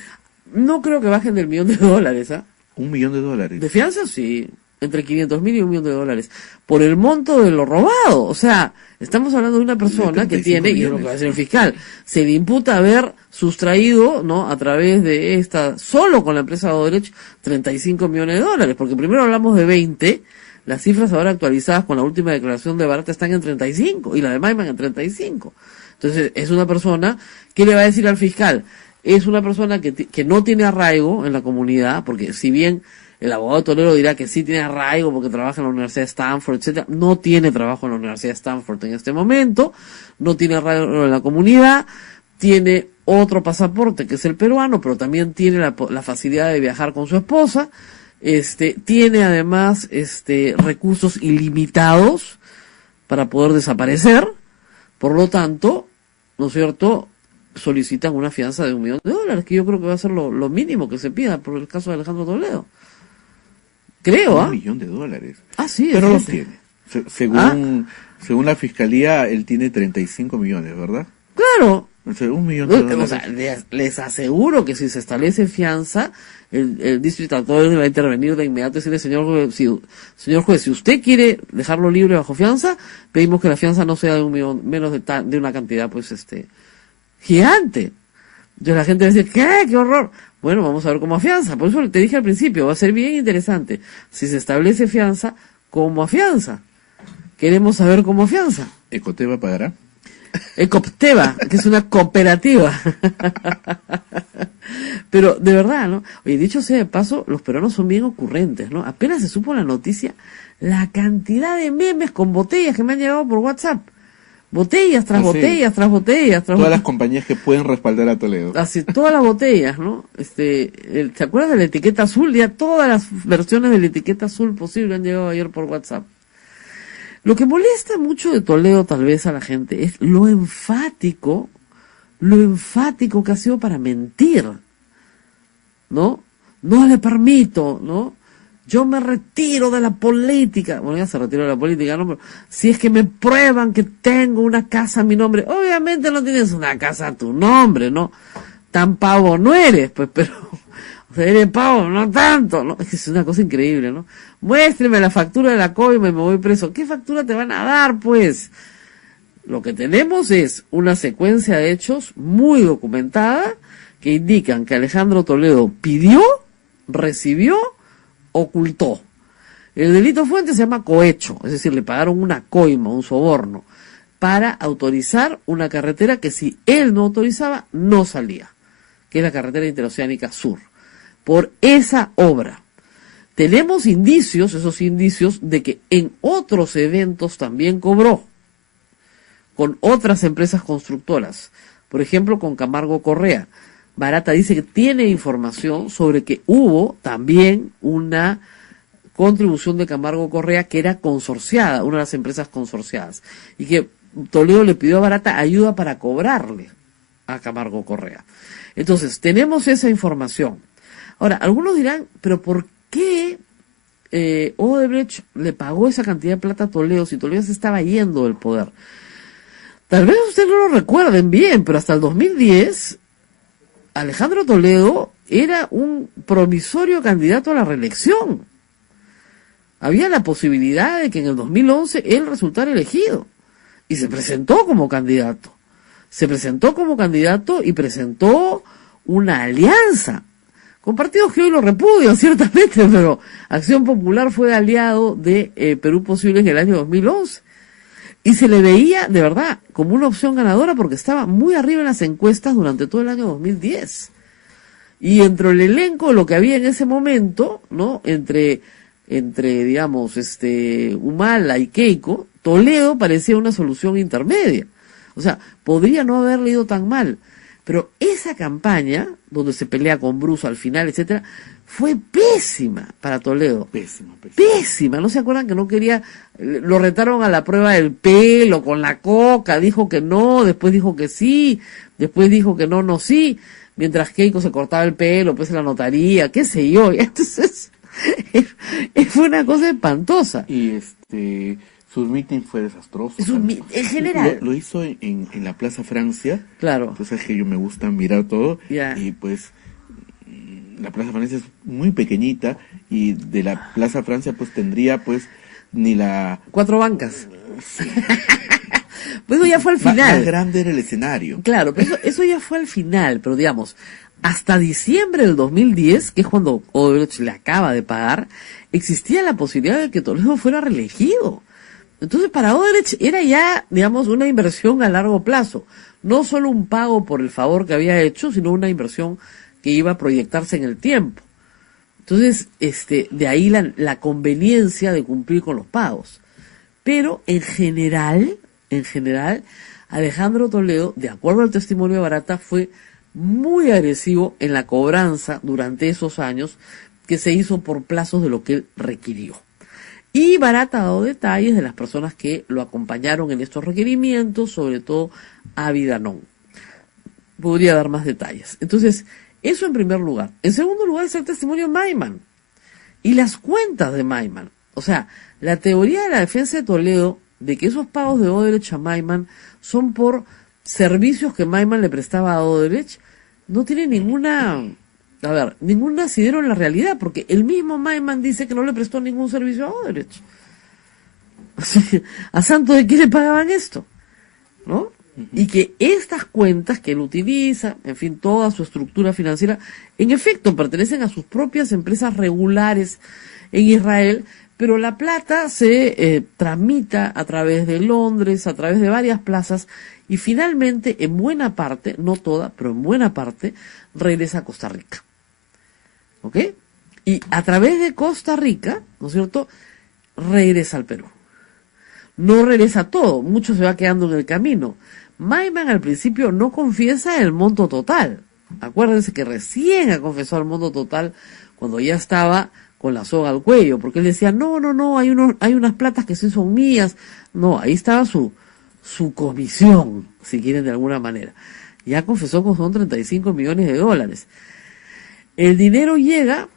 No creo que bajen del $1.000.000, ¿ah? $1 millón. ¿De fianza? Sí. Entre 500.000 y $1.000.000. Por el monto de lo robado. O sea, estamos hablando de una persona que tiene, y es lo que va a hacer el fiscal, se le imputa haber sustraído, ¿no? A través de solo con la empresa Odebrecht, $35 millones. Porque primero hablamos de 20. Las cifras ahora actualizadas con la última declaración de Barata están en 35 y la de Maiman en 35. Entonces, es una persona, ¿qué le va a decir al fiscal? Es una persona que no tiene arraigo en la comunidad, porque si bien el abogado Toledo dirá que sí tiene arraigo porque trabaja en la Universidad de Stanford, etcétera, no tiene trabajo en la Universidad de Stanford en este momento, no tiene arraigo en la comunidad, tiene otro pasaporte que es el peruano, pero también tiene la facilidad de viajar con su esposa. Tiene además recursos ilimitados para poder desaparecer, por lo tanto, ¿no es cierto?, solicitan una fianza de $1 millón, que yo creo que va a ser lo mínimo que se pida por el caso de Alejandro Toledo. Creo, $1 millón. Sí, pero los tiene. Según la fiscalía, él tiene 35 millones, ¿verdad? Claro. O sea, $1 millón. O sea, les aseguro que si se establece fianza, el District Attorney va a intervenir de inmediato y decirle, señor juez, si usted quiere dejarlo libre bajo fianza, pedimos que la fianza no sea de $1 millón, menos de una cantidad, pues, gigante. Entonces la gente va a decir, ¿qué horror? Bueno, vamos a ver cómo afianza. Por eso te dije al principio, va a ser bien interesante. Si se establece fianza, ¿cómo afianza? Queremos saber cómo afianza. ¿Ecoteva pagará? Ecopteva, que es una cooperativa. Pero de verdad, ¿no? Oye, dicho sea de paso, los peruanos son bien ocurrentes, ¿no? Apenas se supo la noticia, la cantidad de memes con botellas que me han llegado por WhatsApp. Botellas tras botellas, tras botellas, tras todas las compañías que pueden respaldar a Toledo. Así, todas las botellas, ¿no? ¿Se acuerdan de la etiqueta azul? Ya todas las versiones de la etiqueta azul posible han llegado ayer por WhatsApp. Lo que molesta mucho de Toledo, tal vez, a la gente, es lo enfático que ha sido para mentir, ¿no? No le permito, ¿no? Yo me retiro de la política. Bueno, ya se retiró de la política, ¿no? Pero si es que me prueban que tengo una casa a mi nombre, obviamente no tienes una casa a tu nombre, ¿no? Tan pavo no eres, pues, pero... O sea, eres pavo, no tanto, ¿no? Es una cosa increíble, ¿no? Muéstreme la factura de la coima y me voy preso. ¿Qué factura te van a dar, pues? Lo que tenemos es una secuencia de hechos muy documentada que indican que Alejandro Toledo pidió, recibió, ocultó. El delito fuente se llama cohecho, es decir, le pagaron una coima, un soborno, para autorizar una carretera que si él no autorizaba, no salía, que es la carretera interoceánica sur. por esa obra. Tenemos indicios, esos indicios, de que en otros eventos también cobró, con otras empresas constructoras, por ejemplo con Camargo Correa. Barata dice que tiene información sobre que hubo también una contribución de Camargo Correa que era consorciada, una de las empresas consorciadas, y que Toledo le pidió a Barata ayuda para cobrarle a Camargo Correa. Entonces, tenemos esa información. Ahora, algunos dirán, pero ¿por qué Odebrecht le pagó esa cantidad de plata a Toledo si Toledo se estaba yendo del poder? Tal vez ustedes no lo recuerden bien, pero hasta el 2010, Alejandro Toledo era un promisorio candidato a la reelección. Había la posibilidad de que en el 2011 él resultara elegido. Y se presentó como candidato. Se presentó como candidato y presentó una alianza con partidos que hoy lo repudian, ciertamente, pero Acción Popular fue aliado de Perú Posible en el año 2011. Y se le veía, de verdad, como una opción ganadora porque estaba muy arriba en las encuestas durante todo el año 2010. Y entre el elenco, lo que había en ese momento, ¿no? Entre digamos, Humala y Keiko, Toledo parecía una solución intermedia. O sea, podría no haberle ido tan mal. Pero esa campaña, donde se pelea con Bruce al final, etcétera, fue pésima para Toledo. Pésima. ¿No se acuerdan que no quería? Lo retaron a la prueba del pelo, con la coca, dijo que no, después dijo que sí, después dijo que no, sí, mientras Keiko se cortaba el pelo, pues en la notaría, qué sé yo. Entonces, fue una cosa espantosa. Y su meeting fue desastroso. En general. Lo hizo en la Plaza Francia. Claro. Entonces es que yo me gusta mirar todo. Yeah. Y pues la Plaza Francia es muy pequeñita y de la Plaza Francia pues tendría pues ni la... 4 bancas. Sí. Pues eso ya fue al final. Más grande era el escenario. Claro, pero eso ya fue al final, pero digamos, hasta diciembre del 2010, que es cuando Odebrecht le acaba de pagar, existía la posibilidad de que Toledo fuera reelegido. Entonces para Odebrecht era ya, digamos, una inversión a largo plazo. No solo un pago por el favor que había hecho, sino una inversión que iba a proyectarse en el tiempo. Entonces, de ahí la conveniencia de cumplir con los pagos. Pero en general, Alejandro Toledo, de acuerdo al testimonio de Barata, fue muy agresivo en la cobranza durante esos años que se hizo por plazos de lo que él requirió. Y Barata ha dado detalles de las personas que lo acompañaron en estos requerimientos, sobre todo Avidanón. Podría dar más detalles. Entonces, eso en primer lugar. En segundo lugar es el testimonio de Maiman y las cuentas de Maiman. O sea, la teoría de la defensa de Toledo de que esos pagos de Odebrecht a Maiman son por servicios que Maiman le prestaba a Odebrecht no tiene ningún asidero en la realidad, porque el mismo Maiman dice que no le prestó ningún servicio a Odebrecht. ¿A santo de qué le pagaban esto? ¿No? Y que estas cuentas que él utiliza, en fin, toda su estructura financiera, en efecto pertenecen a sus propias empresas regulares en Israel, pero la plata se tramita a través de Londres, a través de varias plazas, y finalmente, en buena parte, no toda, pero en buena parte, regresa a Costa Rica. ¿Ok? Y a través de Costa Rica, ¿no es cierto?, regresa al Perú. No regresa todo, mucho se va quedando en el camino. Maiman al principio no confiesa el monto total. Acuérdense que recién ha confesado el monto total cuando ya estaba con la soga al cuello, porque él decía, no, hay unas platas que sí son mías. No, ahí estaba su comisión, si quieren de alguna manera. Ya confesó que son $35 millones. El dinero llega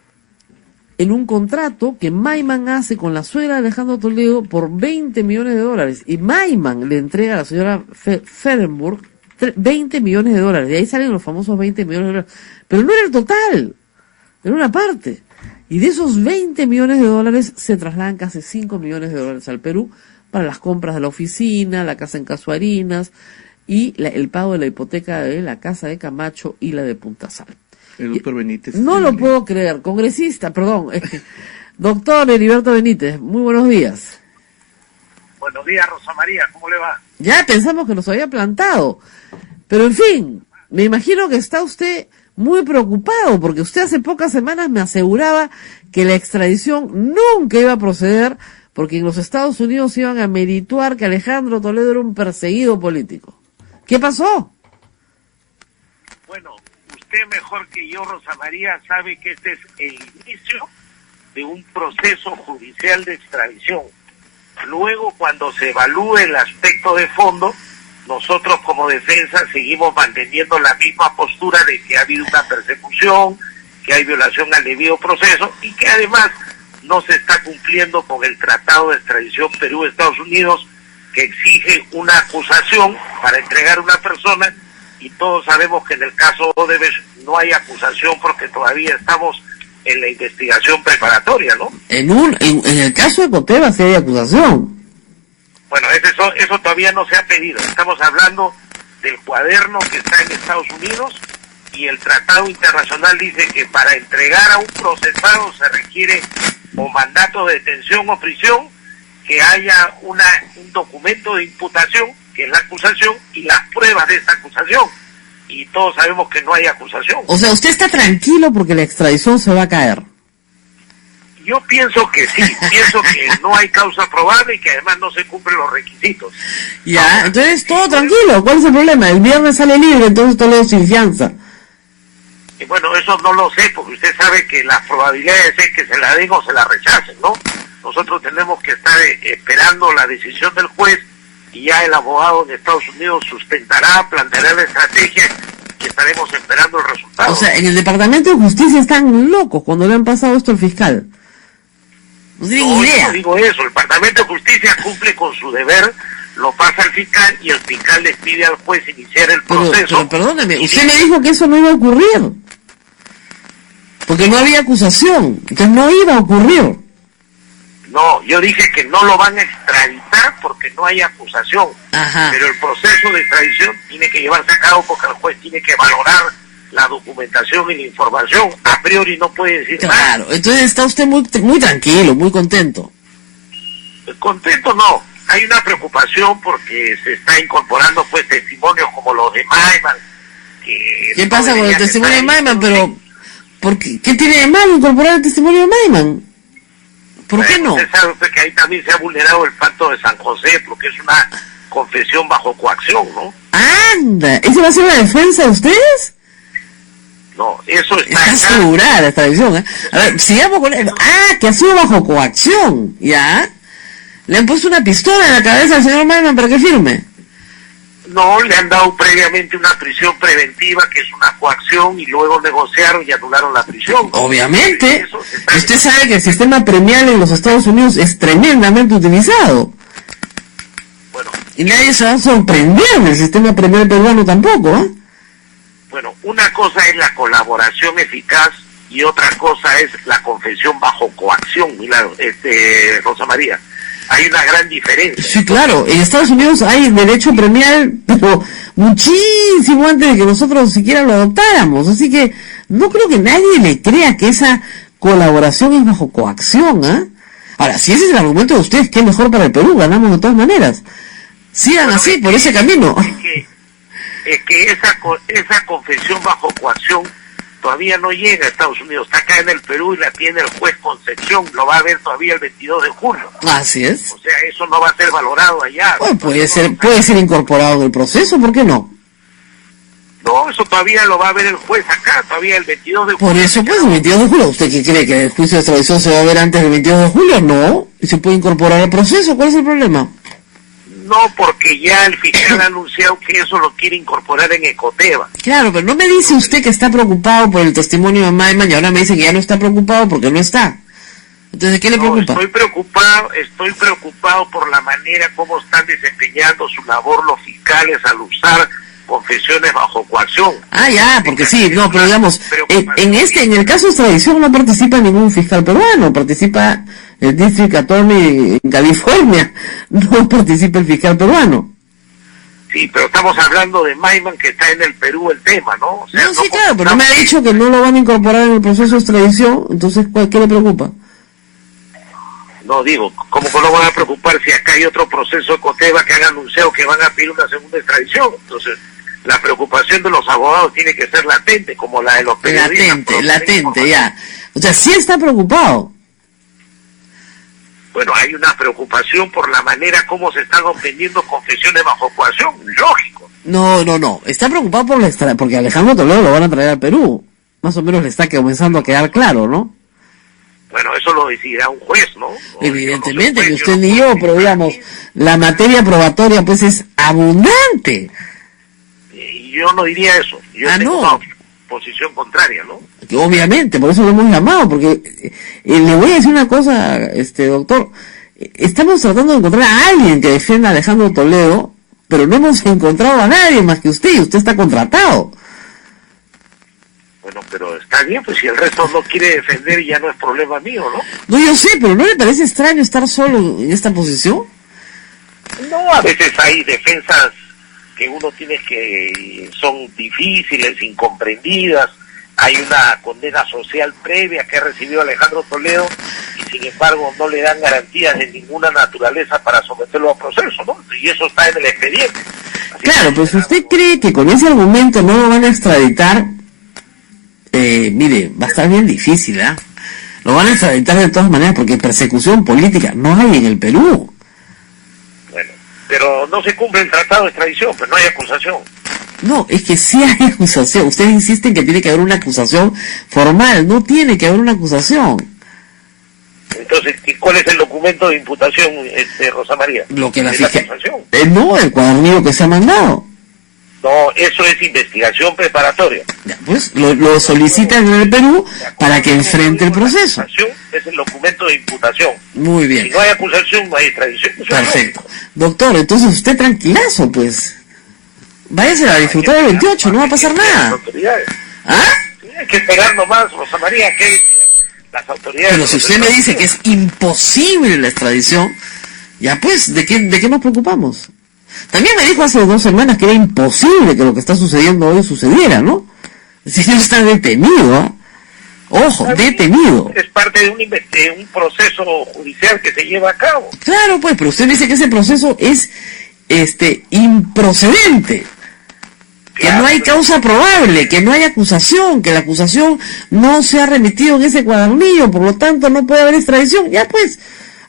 en un contrato que Maiman hace con la suegra de Alejandro Toledo por $20 millones. Y Maiman le entrega a la señora Ferenburg $20 millones. De ahí salen los famosos $20 millones. Pero no era el total, era una parte. Y de esos $20 millones se trasladan casi $5 millones al Perú para las compras de la oficina, la casa en Casuarinas y el pago de la hipoteca de la casa de Camacho y la de Punta Sal. El doctor Benítez. No lo puedo creer, congresista, perdón. Doctor Heriberto Benítez, muy buenos días. Buenos días, Rosa María, ¿cómo le va? Ya pensamos que nos había plantado, pero en fin, me imagino que está usted muy preocupado, porque usted hace pocas semanas me aseguraba que la extradición nunca iba a proceder, porque en los Estados Unidos iban a merituar que Alejandro Toledo era un perseguido político. ¿Qué pasó? Bueno, usted mejor que yo, Rosa María, sabe que este es el inicio de un proceso judicial de extradición. Luego, cuando se evalúe el aspecto de fondo, nosotros como defensa seguimos manteniendo la misma postura de que ha habido una persecución, que hay violación al debido proceso y que además no se está cumpliendo con el Tratado de Extradición Perú-Estados Unidos, que exige una acusación para entregar a una persona, y todos sabemos que en el caso Odebrecht no hay acusación porque todavía estamos en la investigación preparatoria, ¿no? En el caso de Coteva sí hay acusación. Bueno, eso todavía no se ha pedido. Estamos hablando del cuaderno que está en Estados Unidos, y el tratado internacional dice que para entregar a un procesado se requiere o mandato de detención o prisión, que haya un documento de imputación, que es la acusación, y las pruebas de esa acusación. Y todos sabemos que no hay acusación. O sea, usted está tranquilo porque la extradición se va a caer. Yo pienso que sí, pienso que no hay causa probable y que además no se cumplen los requisitos. Ya, entonces todo tranquilo, ¿cuál es el problema? El viernes sale libre, entonces Toledo sin fianza. Y bueno, eso no lo sé, porque usted sabe que las probabilidades es que se la den o se la rechacen, ¿no? Nosotros tenemos que estar esperando la decisión del juez, y ya el abogado en Estados Unidos sustentará, planteará la estrategia, y estaremos esperando el resultado. O sea, en el Departamento de Justicia están locos cuando le han pasado esto al fiscal. No tienen idea. Yo no digo eso, el Departamento de Justicia cumple con su deber, lo pasa al fiscal y el fiscal les pide al juez iniciar el proceso. Pero perdóneme, usted me dijo que eso no iba a ocurrir, porque no había acusación, entonces no iba a ocurrir. No, yo dije que no lo van a extraditar porque no hay acusación. Ajá. Pero el proceso de extradición tiene que llevarse a cabo porque el juez tiene que valorar la documentación y la información. A priori no puede decir nada. Claro, entonces está usted muy tranquilo, muy contento. Contento no, hay una preocupación porque se está incorporando pues testimonios como los de Maiman. ¿Qué pasa con el testimonio de Maiman? Pero, ¿qué tiene de malo incorporar el testimonio de Maiman? ¿Por qué no? Usted sabe que ahí también se ha vulnerado el pacto de San José, porque es una confesión bajo coacción, ¿no? ¡Anda! ¿Esa va a ser la defensa de ustedes? No, eso está asegurada la extradición, ¿eh? A ver, sigamos con él. Que ha sido bajo coacción, ¿ya? ¿Le han puesto una pistola en la cabeza al señor Maiman para que firme? No, le han dado previamente una prisión preventiva, que es una coacción, y luego negociaron y anularon la prisión. Obviamente. Usted sabe que el sistema premial en los Estados Unidos es tremendamente utilizado. Bueno. Y nadie se va a sorprender en el sistema premial peruano tampoco, ¿eh? Bueno, una cosa es la colaboración eficaz y otra cosa es la confesión bajo coacción, Rosa María. Hay una gran diferencia. Sí, claro, en Estados Unidos hay derecho premial, pero muchísimo antes de que nosotros siquiera lo adoptáramos, así que no creo que nadie le crea que esa colaboración es bajo coacción, ¿ah? Ahora, si ese es el argumento de ustedes, que es mejor para el Perú, ganamos de todas maneras. Sigan así, por ese camino. Es que esa confesión bajo coacción todavía no llega a Estados Unidos, está acá en el Perú y la tiene el juez Concepción, lo va a ver todavía el 22 de julio. Así es. O sea, eso no va a ser valorado allá. Bueno, puede ser incorporado en el proceso, ¿por qué no? No, eso todavía lo va a ver el juez acá, todavía el 22 de julio. Por eso, pues, el 22 de julio. ¿Usted qué cree, que el juicio de extradición se va a ver antes del 22 de julio? No, y se puede incorporar al proceso, ¿cuál es el problema? No, porque ya el fiscal ha anunciado que eso lo quiere incorporar en Ecoteva. Claro, pero no me dice usted que está preocupado por el testimonio de Maiman y ahora me dice que ya no está preocupado porque no está. Entonces, ¿qué le preocupa? Estoy preocupado por la manera como están desempeñando su labor los fiscales al usar confesiones bajo coacción. Ya, porque sí, no, pero digamos, en el caso de extradición no participa ningún fiscal peruano, participa el District Attorney en California, no participa el fiscal peruano. Sí, pero estamos hablando de Maiman, que está en el Perú el tema, ¿no? O sea, no, sí, claro, pero no me ha dicho que no lo van a incorporar en el proceso de extradición, entonces, ¿qué le preocupa? No, digo, ¿cómo que no van a preocupar si acá hay otro proceso de Coteva que han anunciado que van a pedir una segunda extradición? Entonces, la preocupación de los abogados tiene que ser latente, como la de los periodistas. Latente, ya. O sea, sí está preocupado. Bueno, hay una preocupación por la manera como se están obteniendo confesiones bajo coacción, lógico. No. Está preocupado porque Alejandro Toledo lo van a traer al Perú. Más o menos le está comenzando a quedar claro, ¿no? Bueno, eso lo decidirá un juez, ¿no? Evidentemente, que usted ni yo, pero digamos, la materia probatoria pues es abundante. Y yo no diría eso. Yo tengo una posición contraria, ¿no? Obviamente, por eso lo hemos llamado, porque le voy a decir una cosa, doctor, estamos tratando de encontrar a alguien que defienda a Alejandro Toledo, pero no hemos encontrado a nadie más que usted, y usted está contratado. Bueno, pero está bien, pues si el resto no quiere defender ya no es problema mío, ¿no? No, yo sé, pero ¿no le parece extraño estar solo en esta posición? No, a veces hay defensas que uno tiene que son difíciles, incomprendidas. Hay una condena social previa que ha recibido Alejandro Toledo y sin embargo no le dan garantías de ninguna naturaleza para someterlo a proceso, ¿no? Y eso está en el expediente. Claro, pues si usted cree que con ese argumento no lo van a extraditar, mire, va a estar bien difícil, ¿ah? Lo van a extraditar de todas maneras porque persecución política no hay en el Perú. Bueno, pero no se cumple el tratado de extradición, pues no hay acusación. No, es que sí hay acusación. Usted insiste en que tiene que haber una acusación formal. No tiene que haber una acusación. Entonces, ¿cuál es el documento de imputación, Rosa María? Lo que la acusación. No, el cuadernillo que se ha mandado. No, eso es investigación preparatoria. Ya, pues lo solicitan en el Perú para que enfrente el proceso. Es el documento de imputación. Muy bien. Si no hay acusación, no hay extradición. Perfecto. Doctor, entonces usted tranquilazo, pues. Váyase a disfrutar el 28, no va a pasar nada. ¿Ah? Hay que esperar nomás, Rosa María, que las autoridades... Pero si usted me dice que es imposible la extradición, ya pues, ¿de qué nos preocupamos? También me dijo hace 2 semanas que era imposible que lo que está sucediendo hoy sucediera, ¿no? El señor está detenido, ¿ah? Ojo, detenido. Es parte de un proceso judicial que se lleva a cabo. Claro, pues, pero usted me dice que ese proceso es improcedente. Que no hay causa probable, que no hay acusación, que la acusación no se ha remitido en ese cuadernillo, por lo tanto no puede haber extradición. Ya pues,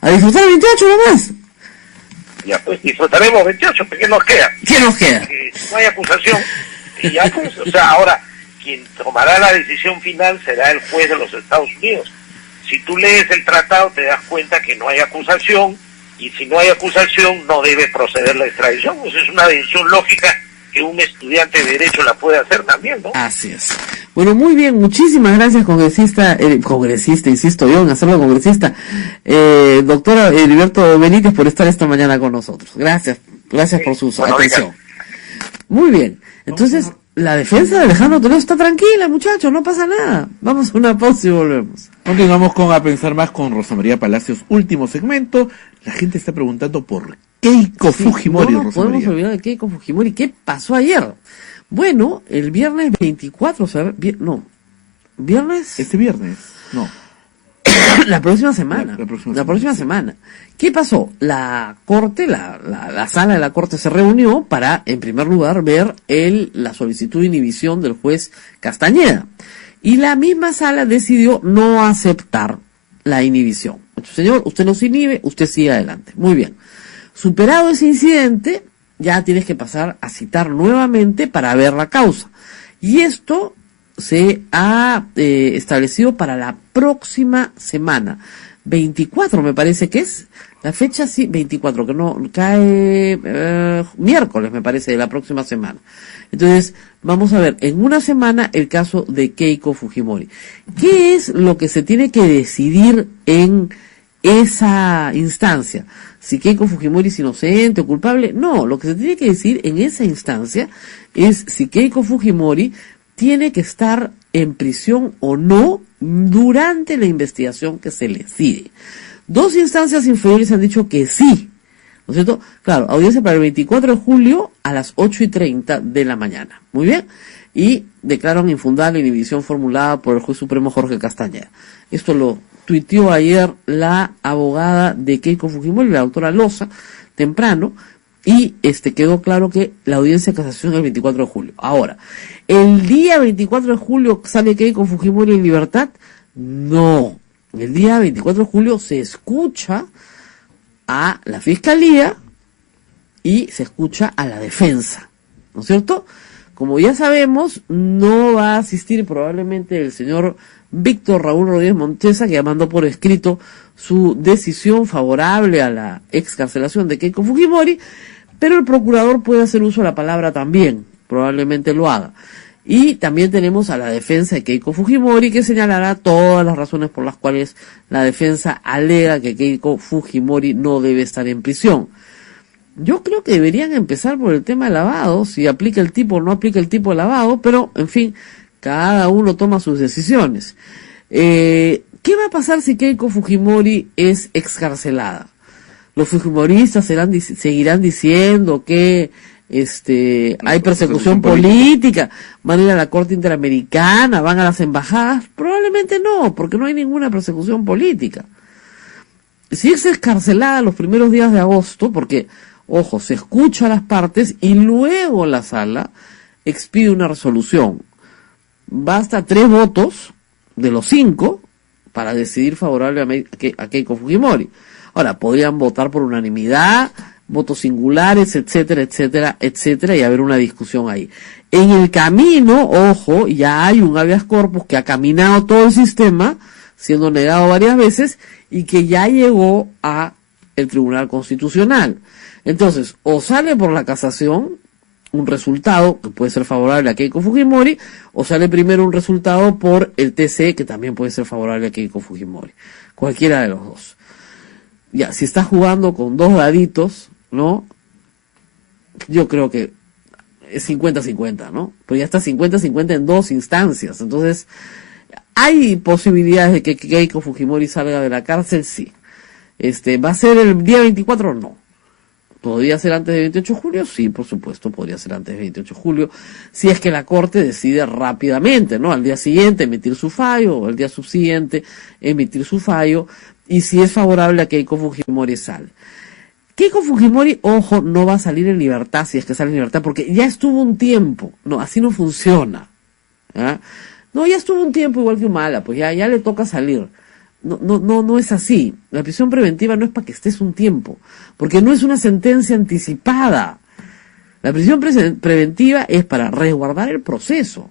a disfrutar el 28 nomás. Ya pues, disfrutaremos 28, ¿qué nos queda? ¿Qué nos queda? Que no hay acusación, y ya pues, o sea, ahora, quien tomará la decisión final será el juez de los Estados Unidos. Si tú lees el tratado te das cuenta que no hay acusación, y si no hay acusación no debe proceder la extradición. Pues es una decisión lógica que un estudiante de Derecho la puede hacer también, ¿no? Así es. Bueno, muy bien, muchísimas gracias, congresista, insisto yo en hacerlo congresista, doctora Heriberto Benítez, por estar esta mañana con nosotros. Gracias por su atención. Muy bien, entonces, la defensa de Alejandro Toledo está tranquila, muchachos, no pasa nada. Vamos a una pausa y volvemos. Continuamos con A Pensar Más con Rosa María Palacios, último segmento. La gente está preguntando por Keiko Fujimori, no nos podemos olvidar de Keiko Fujimori. ¿Qué pasó ayer? Bueno, el viernes 24, viernes... Este viernes, no. La próxima semana. La próxima semana. ¿Qué pasó? La Corte, la sala de la Corte se reunió para, en primer lugar, ver la solicitud de inhibición del juez Castañeda. Y la misma sala decidió no aceptar la inhibición. Señor, usted nos inhibe, usted sigue adelante. Muy bien. Superado ese incidente, ya tienes que pasar a citar nuevamente para ver la causa. Y esto se ha establecido para la próxima semana. 24 me parece que es. La fecha sí, 24, que no cae miércoles me parece de la próxima semana. Entonces, vamos a ver en una semana el caso de Keiko Fujimori. ¿Qué es lo que se tiene que decidir en esa instancia? Si Keiko Fujimori es inocente o culpable. No, lo que se tiene que decir en esa instancia es si Keiko Fujimori tiene que estar en prisión o no durante la investigación que se le sigue. 2 instancias inferiores han dicho que sí, ¿no es cierto? Claro, audiencia para el 24 de julio a las 8:30 de la mañana. Muy bien. Y declaran infundada la inhibición formulada por el juez supremo Jorge Castañeda. Esto lo tuiteó ayer la abogada de Keiko Fujimori, la doctora Loza, temprano, y quedó claro que la audiencia de casación es el 24 de julio. Ahora, ¿el día 24 de julio sale Keiko Fujimori en libertad? No. El día 24 de julio se escucha a la Fiscalía y se escucha a la defensa, ¿no es cierto? Como ya sabemos, no va a asistir probablemente el señor Víctor Raúl Rodríguez Montesa, que ya mandó por escrito su decisión favorable a la excarcelación de Keiko Fujimori, pero el procurador puede hacer uso de la palabra también, probablemente lo haga. Y también tenemos a la defensa de Keiko Fujimori, que señalará todas las razones por las cuales la defensa alega que Keiko Fujimori no debe estar en prisión. Yo creo que deberían empezar por el tema de lavado, si aplica el tipo o no aplica el tipo de lavado, pero, en fin, cada uno toma sus decisiones. ¿Qué va a pasar si Keiko Fujimori es excarcelada? Los fujimoristas seguirán diciendo que hay persecución política, van a ir a la Corte Interamericana, van a las embajadas. Probablemente no, porque no hay ninguna persecución política. Si es excarcelada los primeros días de agosto, porque, ojo, se escucha a las partes y luego la sala expide una resolución. Basta 3 votos de los 5 para decidir favorable a Keiko Fujimori. Ahora, podrían votar por unanimidad, votos singulares, etcétera, etcétera, etcétera, y haber una discusión ahí. En el camino, ojo, ya hay un habeas corpus que ha caminado todo el sistema, siendo negado varias veces, y que ya llegó a el Tribunal Constitucional. Entonces, o sale por la casación un resultado que puede ser favorable a Keiko Fujimori, o sale primero un resultado por el TC que también puede ser favorable a Keiko Fujimori. Cualquiera de los dos. Ya, si está jugando con 2 daditos, ¿no? Yo creo que es 50-50, ¿no? Pero ya está 50-50 en 2 instancias. Entonces, ¿hay posibilidades de que Keiko Fujimori salga de la cárcel? Sí. ¿Va a ser el día 24? No. ¿Podría ser antes del 28 de julio? Sí, por supuesto, podría ser antes del 28 de julio, si es que la Corte decide rápidamente, ¿no? Al día siguiente emitir su fallo, o al día subsiguiente emitir su fallo, y si es favorable a Keiko Fujimori sale. Keiko Fujimori, ojo, no va a salir en libertad, si es que sale en libertad, porque ya estuvo un tiempo. No, así no funciona. ¿Ah? No, ya estuvo un tiempo igual que Humala, pues ya le toca salir. No es así. La prisión preventiva no es para que estés un tiempo, porque no es una sentencia anticipada. La prisión preventiva es para resguardar el proceso.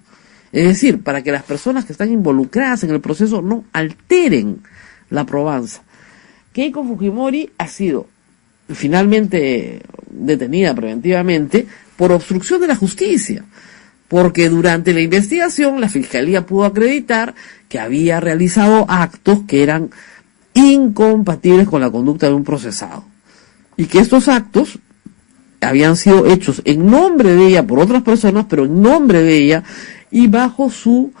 Es decir, para que las personas que están involucradas en el proceso no alteren la probanza. Keiko Fujimori ha sido finalmente detenida preventivamente por obstrucción de la justicia, porque durante la investigación la Fiscalía pudo acreditar que había realizado actos que eran incompatibles con la conducta de un procesado, y que estos actos habían sido hechos en nombre de ella por otras personas, pero en nombre de ella y bajo su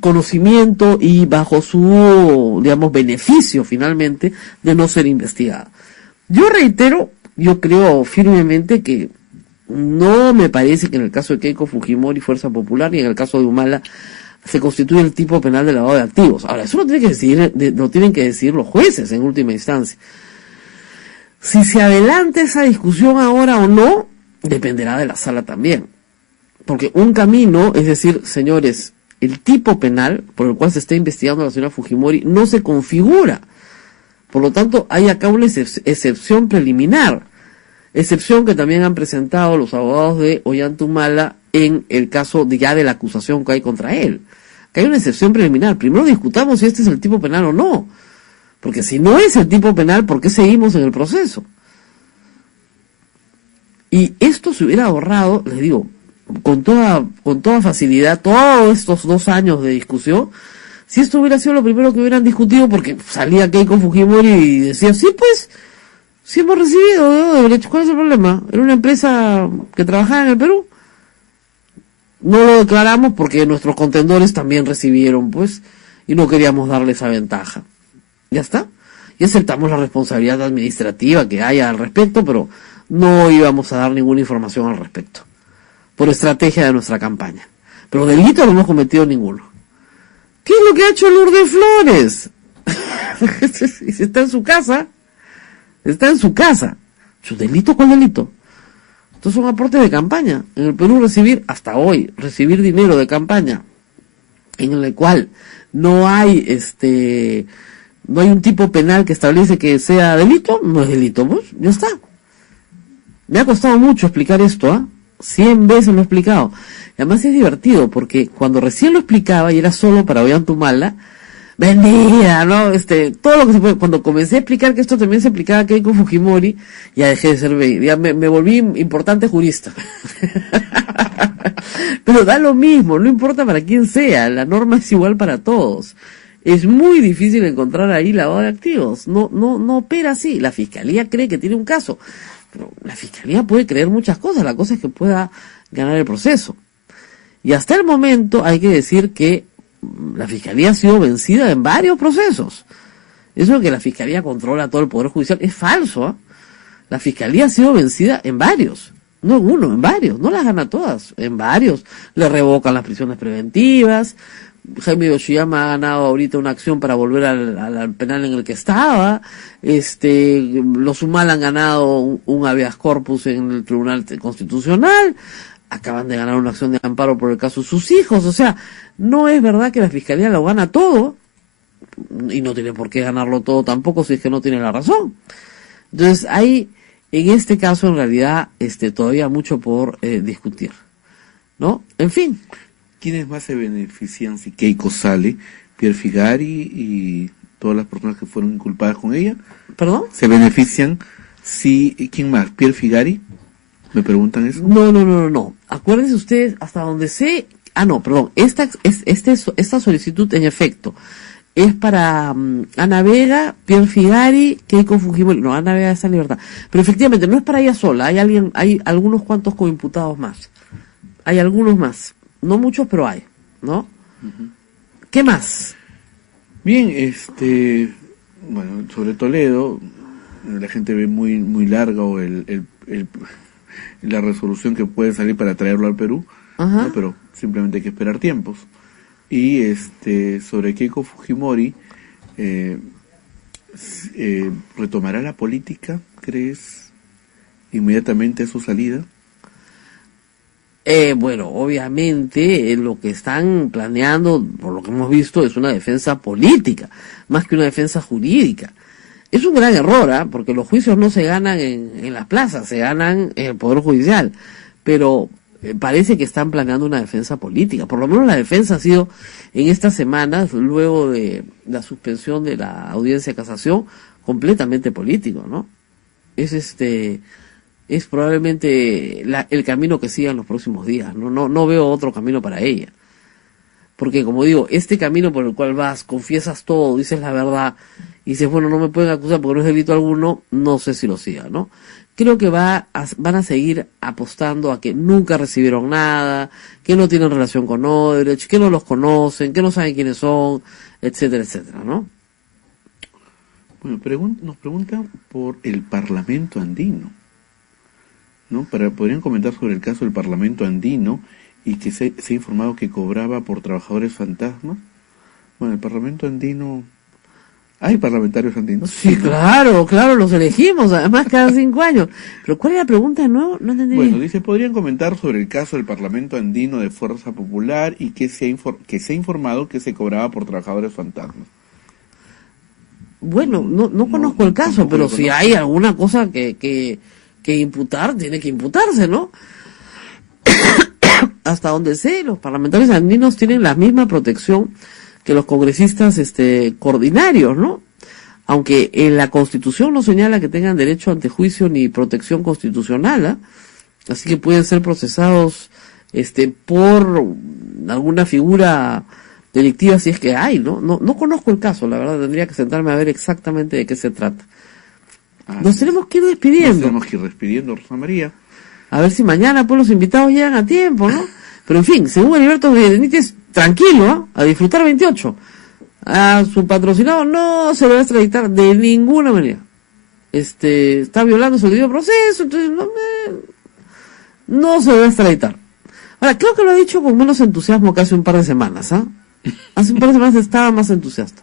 conocimiento y bajo su, digamos, beneficio finalmente de no ser investigada. Yo reitero, yo creo firmemente que no me parece que en el caso de Keiko Fujimori, Fuerza Popular, y en el caso de Humala se constituye el tipo penal de lavado de activos. Ahora, eso lo tienen que decidir los jueces en última instancia. Si se adelanta esa discusión ahora o no, dependerá de la sala también. Porque un camino, es decir, señores, el tipo penal por el cual se está investigando a la señora Fujimori no se configura. Por lo tanto, hay acá una excepción preliminar. Excepción que también han presentado los abogados de Ollanta Humala en el caso de la acusación que hay contra él. Que hay una excepción preliminar. Primero discutamos si este es el tipo penal o no. Porque si no es el tipo penal, ¿por qué seguimos en el proceso? Y esto se hubiera ahorrado, les digo, con toda facilidad, todos estos 2 años de discusión, si esto hubiera sido lo primero que hubieran discutido, porque salía Keiko Fujimori y decía, sí, pues, sí hemos recibido de Odebrecht, ¿cuál es el problema? Era una empresa que trabajaba en el Perú. No lo declaramos porque nuestros contendores también recibieron, pues, y no queríamos darle esa ventaja. Ya está. Y aceptamos la responsabilidad administrativa que haya al respecto, pero no íbamos a dar ninguna información al respecto, por estrategia de nuestra campaña. Pero delito no hemos cometido ninguno. ¿Qué es lo que ha hecho Lourdes Flores? Está en su casa. Está en su casa. ¿Su delito? ¿Cuál delito? Estos son aportes de campaña. En el Perú hasta hoy, recibir dinero de campaña en el cual no hay no hay un tipo penal que establece que sea delito, no es delito, pues, ya está. Me ha costado mucho explicar esto, 100 veces lo he explicado. Y además es divertido, porque cuando recién lo explicaba, y era solo para Ollantumala, vendía, ¿no? Todo lo que se puede. Cuando comencé a explicar que esto también se aplicaba a Keiko Fujimori, ya dejé de ser, ya me volví importante jurista. Pero da lo mismo, no importa para quién sea, la norma es igual para todos. Es muy difícil encontrar ahí lavado de activos, no opera así. La fiscalía cree que tiene un caso, pero la fiscalía puede creer muchas cosas, la cosa es que pueda ganar el proceso. Y hasta el momento hay que decir que la fiscalía ha sido vencida en varios procesos. Eso de que la fiscalía controla todo el poder judicial es falso, La fiscalía ha sido vencida en varios, no en uno, en varios, no las gana todas, en varios. Le revocan las prisiones preventivas. Jaime Yoshiyama ha ganado ahorita una acción para volver al penal en el que estaba. Los Humala han ganado un habeas corpus en el Tribunal Constitucional. Acaban de ganar una acción de amparo por el caso de sus hijos. O sea, no es verdad que la fiscalía lo gana todo, y no tiene por qué ganarlo todo tampoco si es que no tiene la razón. Entonces hay, en este caso, en realidad, todavía mucho por discutir, ¿no? En fin. ¿Quiénes más se benefician si Keiko sale? Pierre Figari y todas las personas que fueron inculpadas con ella. ¿Perdón? ¿Se benefician si... ¿Quién más? ¿Pierre Figari? ¿Me preguntan eso? No. Acuérdense ustedes, hasta donde sé... perdón. Esta solicitud, en efecto, es para Ana Vega, Pierre Figari, Keiko Fujimori. No, Ana Vega está en libertad. Pero efectivamente, no es para ella sola. Hay algunos cuantos coimputados más. Hay algunos más. No muchos, pero hay, ¿no? Uh-huh. ¿Qué más? Bien, bueno, sobre Toledo, la gente ve muy larga la resolución que puede salir para traerlo al Perú, ¿no? Pero simplemente hay que esperar tiempos. Y sobre Keiko Fujimori, ¿retomará la política, crees, inmediatamente a su salida? Bueno, obviamente lo que están planeando, por lo que hemos visto, es una defensa política, más que una defensa jurídica. Es un gran error, porque los juicios no se ganan en las plazas, se ganan en el Poder Judicial. Pero parece que están planeando una defensa política. Por lo menos la defensa ha sido en estas semanas, luego de la suspensión de la audiencia de casación, completamente político, ¿no? Es probablemente el camino que siga en los próximos días. No veo otro camino para ella. Porque, como digo, este camino por el cual vas, confiesas todo, dices la verdad, y dices, bueno, no me pueden acusar porque no es delito alguno, no sé si lo siga, ¿no? Creo que van a seguir apostando a que nunca recibieron nada, que no tienen relación con Odebrecht, que no los conocen, que no saben quiénes son, etcétera, etcétera, ¿no? Bueno, nos preguntan por el Parlamento andino, ¿no? Podrían comentar sobre el caso del Parlamento andino y que se ha informado que cobraba por trabajadores fantasmas. Bueno, el Parlamento andino... ¿Hay parlamentarios andinos? Sí, claro, los elegimos, además cada 5 años. Pero ¿cuál es la pregunta de nuevo? No entendí. Bueno, dice, ¿podrían comentar sobre el caso del Parlamento andino de Fuerza Popular y que se ha informado que se cobraba por trabajadores fantasmas? Bueno, no conozco el caso, pero si hay alguna cosa que imputar, tiene que imputarse, ¿no? Hasta donde sé, los parlamentarios andinos tienen la misma protección que los congresistas coordinarios, ¿no? Aunque en la Constitución no señala que tengan derecho ante juicio ni protección constitucional, así que pueden ser procesados por alguna figura delictiva si es que hay, ¿no? No conozco el caso, la verdad, tendría que sentarme a ver exactamente de qué se trata. Nos tenemos que ir despidiendo. Rosa María. A ver si mañana pues los invitados llegan a tiempo, ¿no? Pero en fin, según Heriberto Benítez, tranquilo, a disfrutar 28. A su patrocinado no se lo va a extraditar de ninguna manera. Está violando su debido proceso, entonces no se lo va a extraditar. Ahora, creo que lo ha dicho con menos entusiasmo que hace un par de semanas, Hace un par de semanas estaba más entusiasta.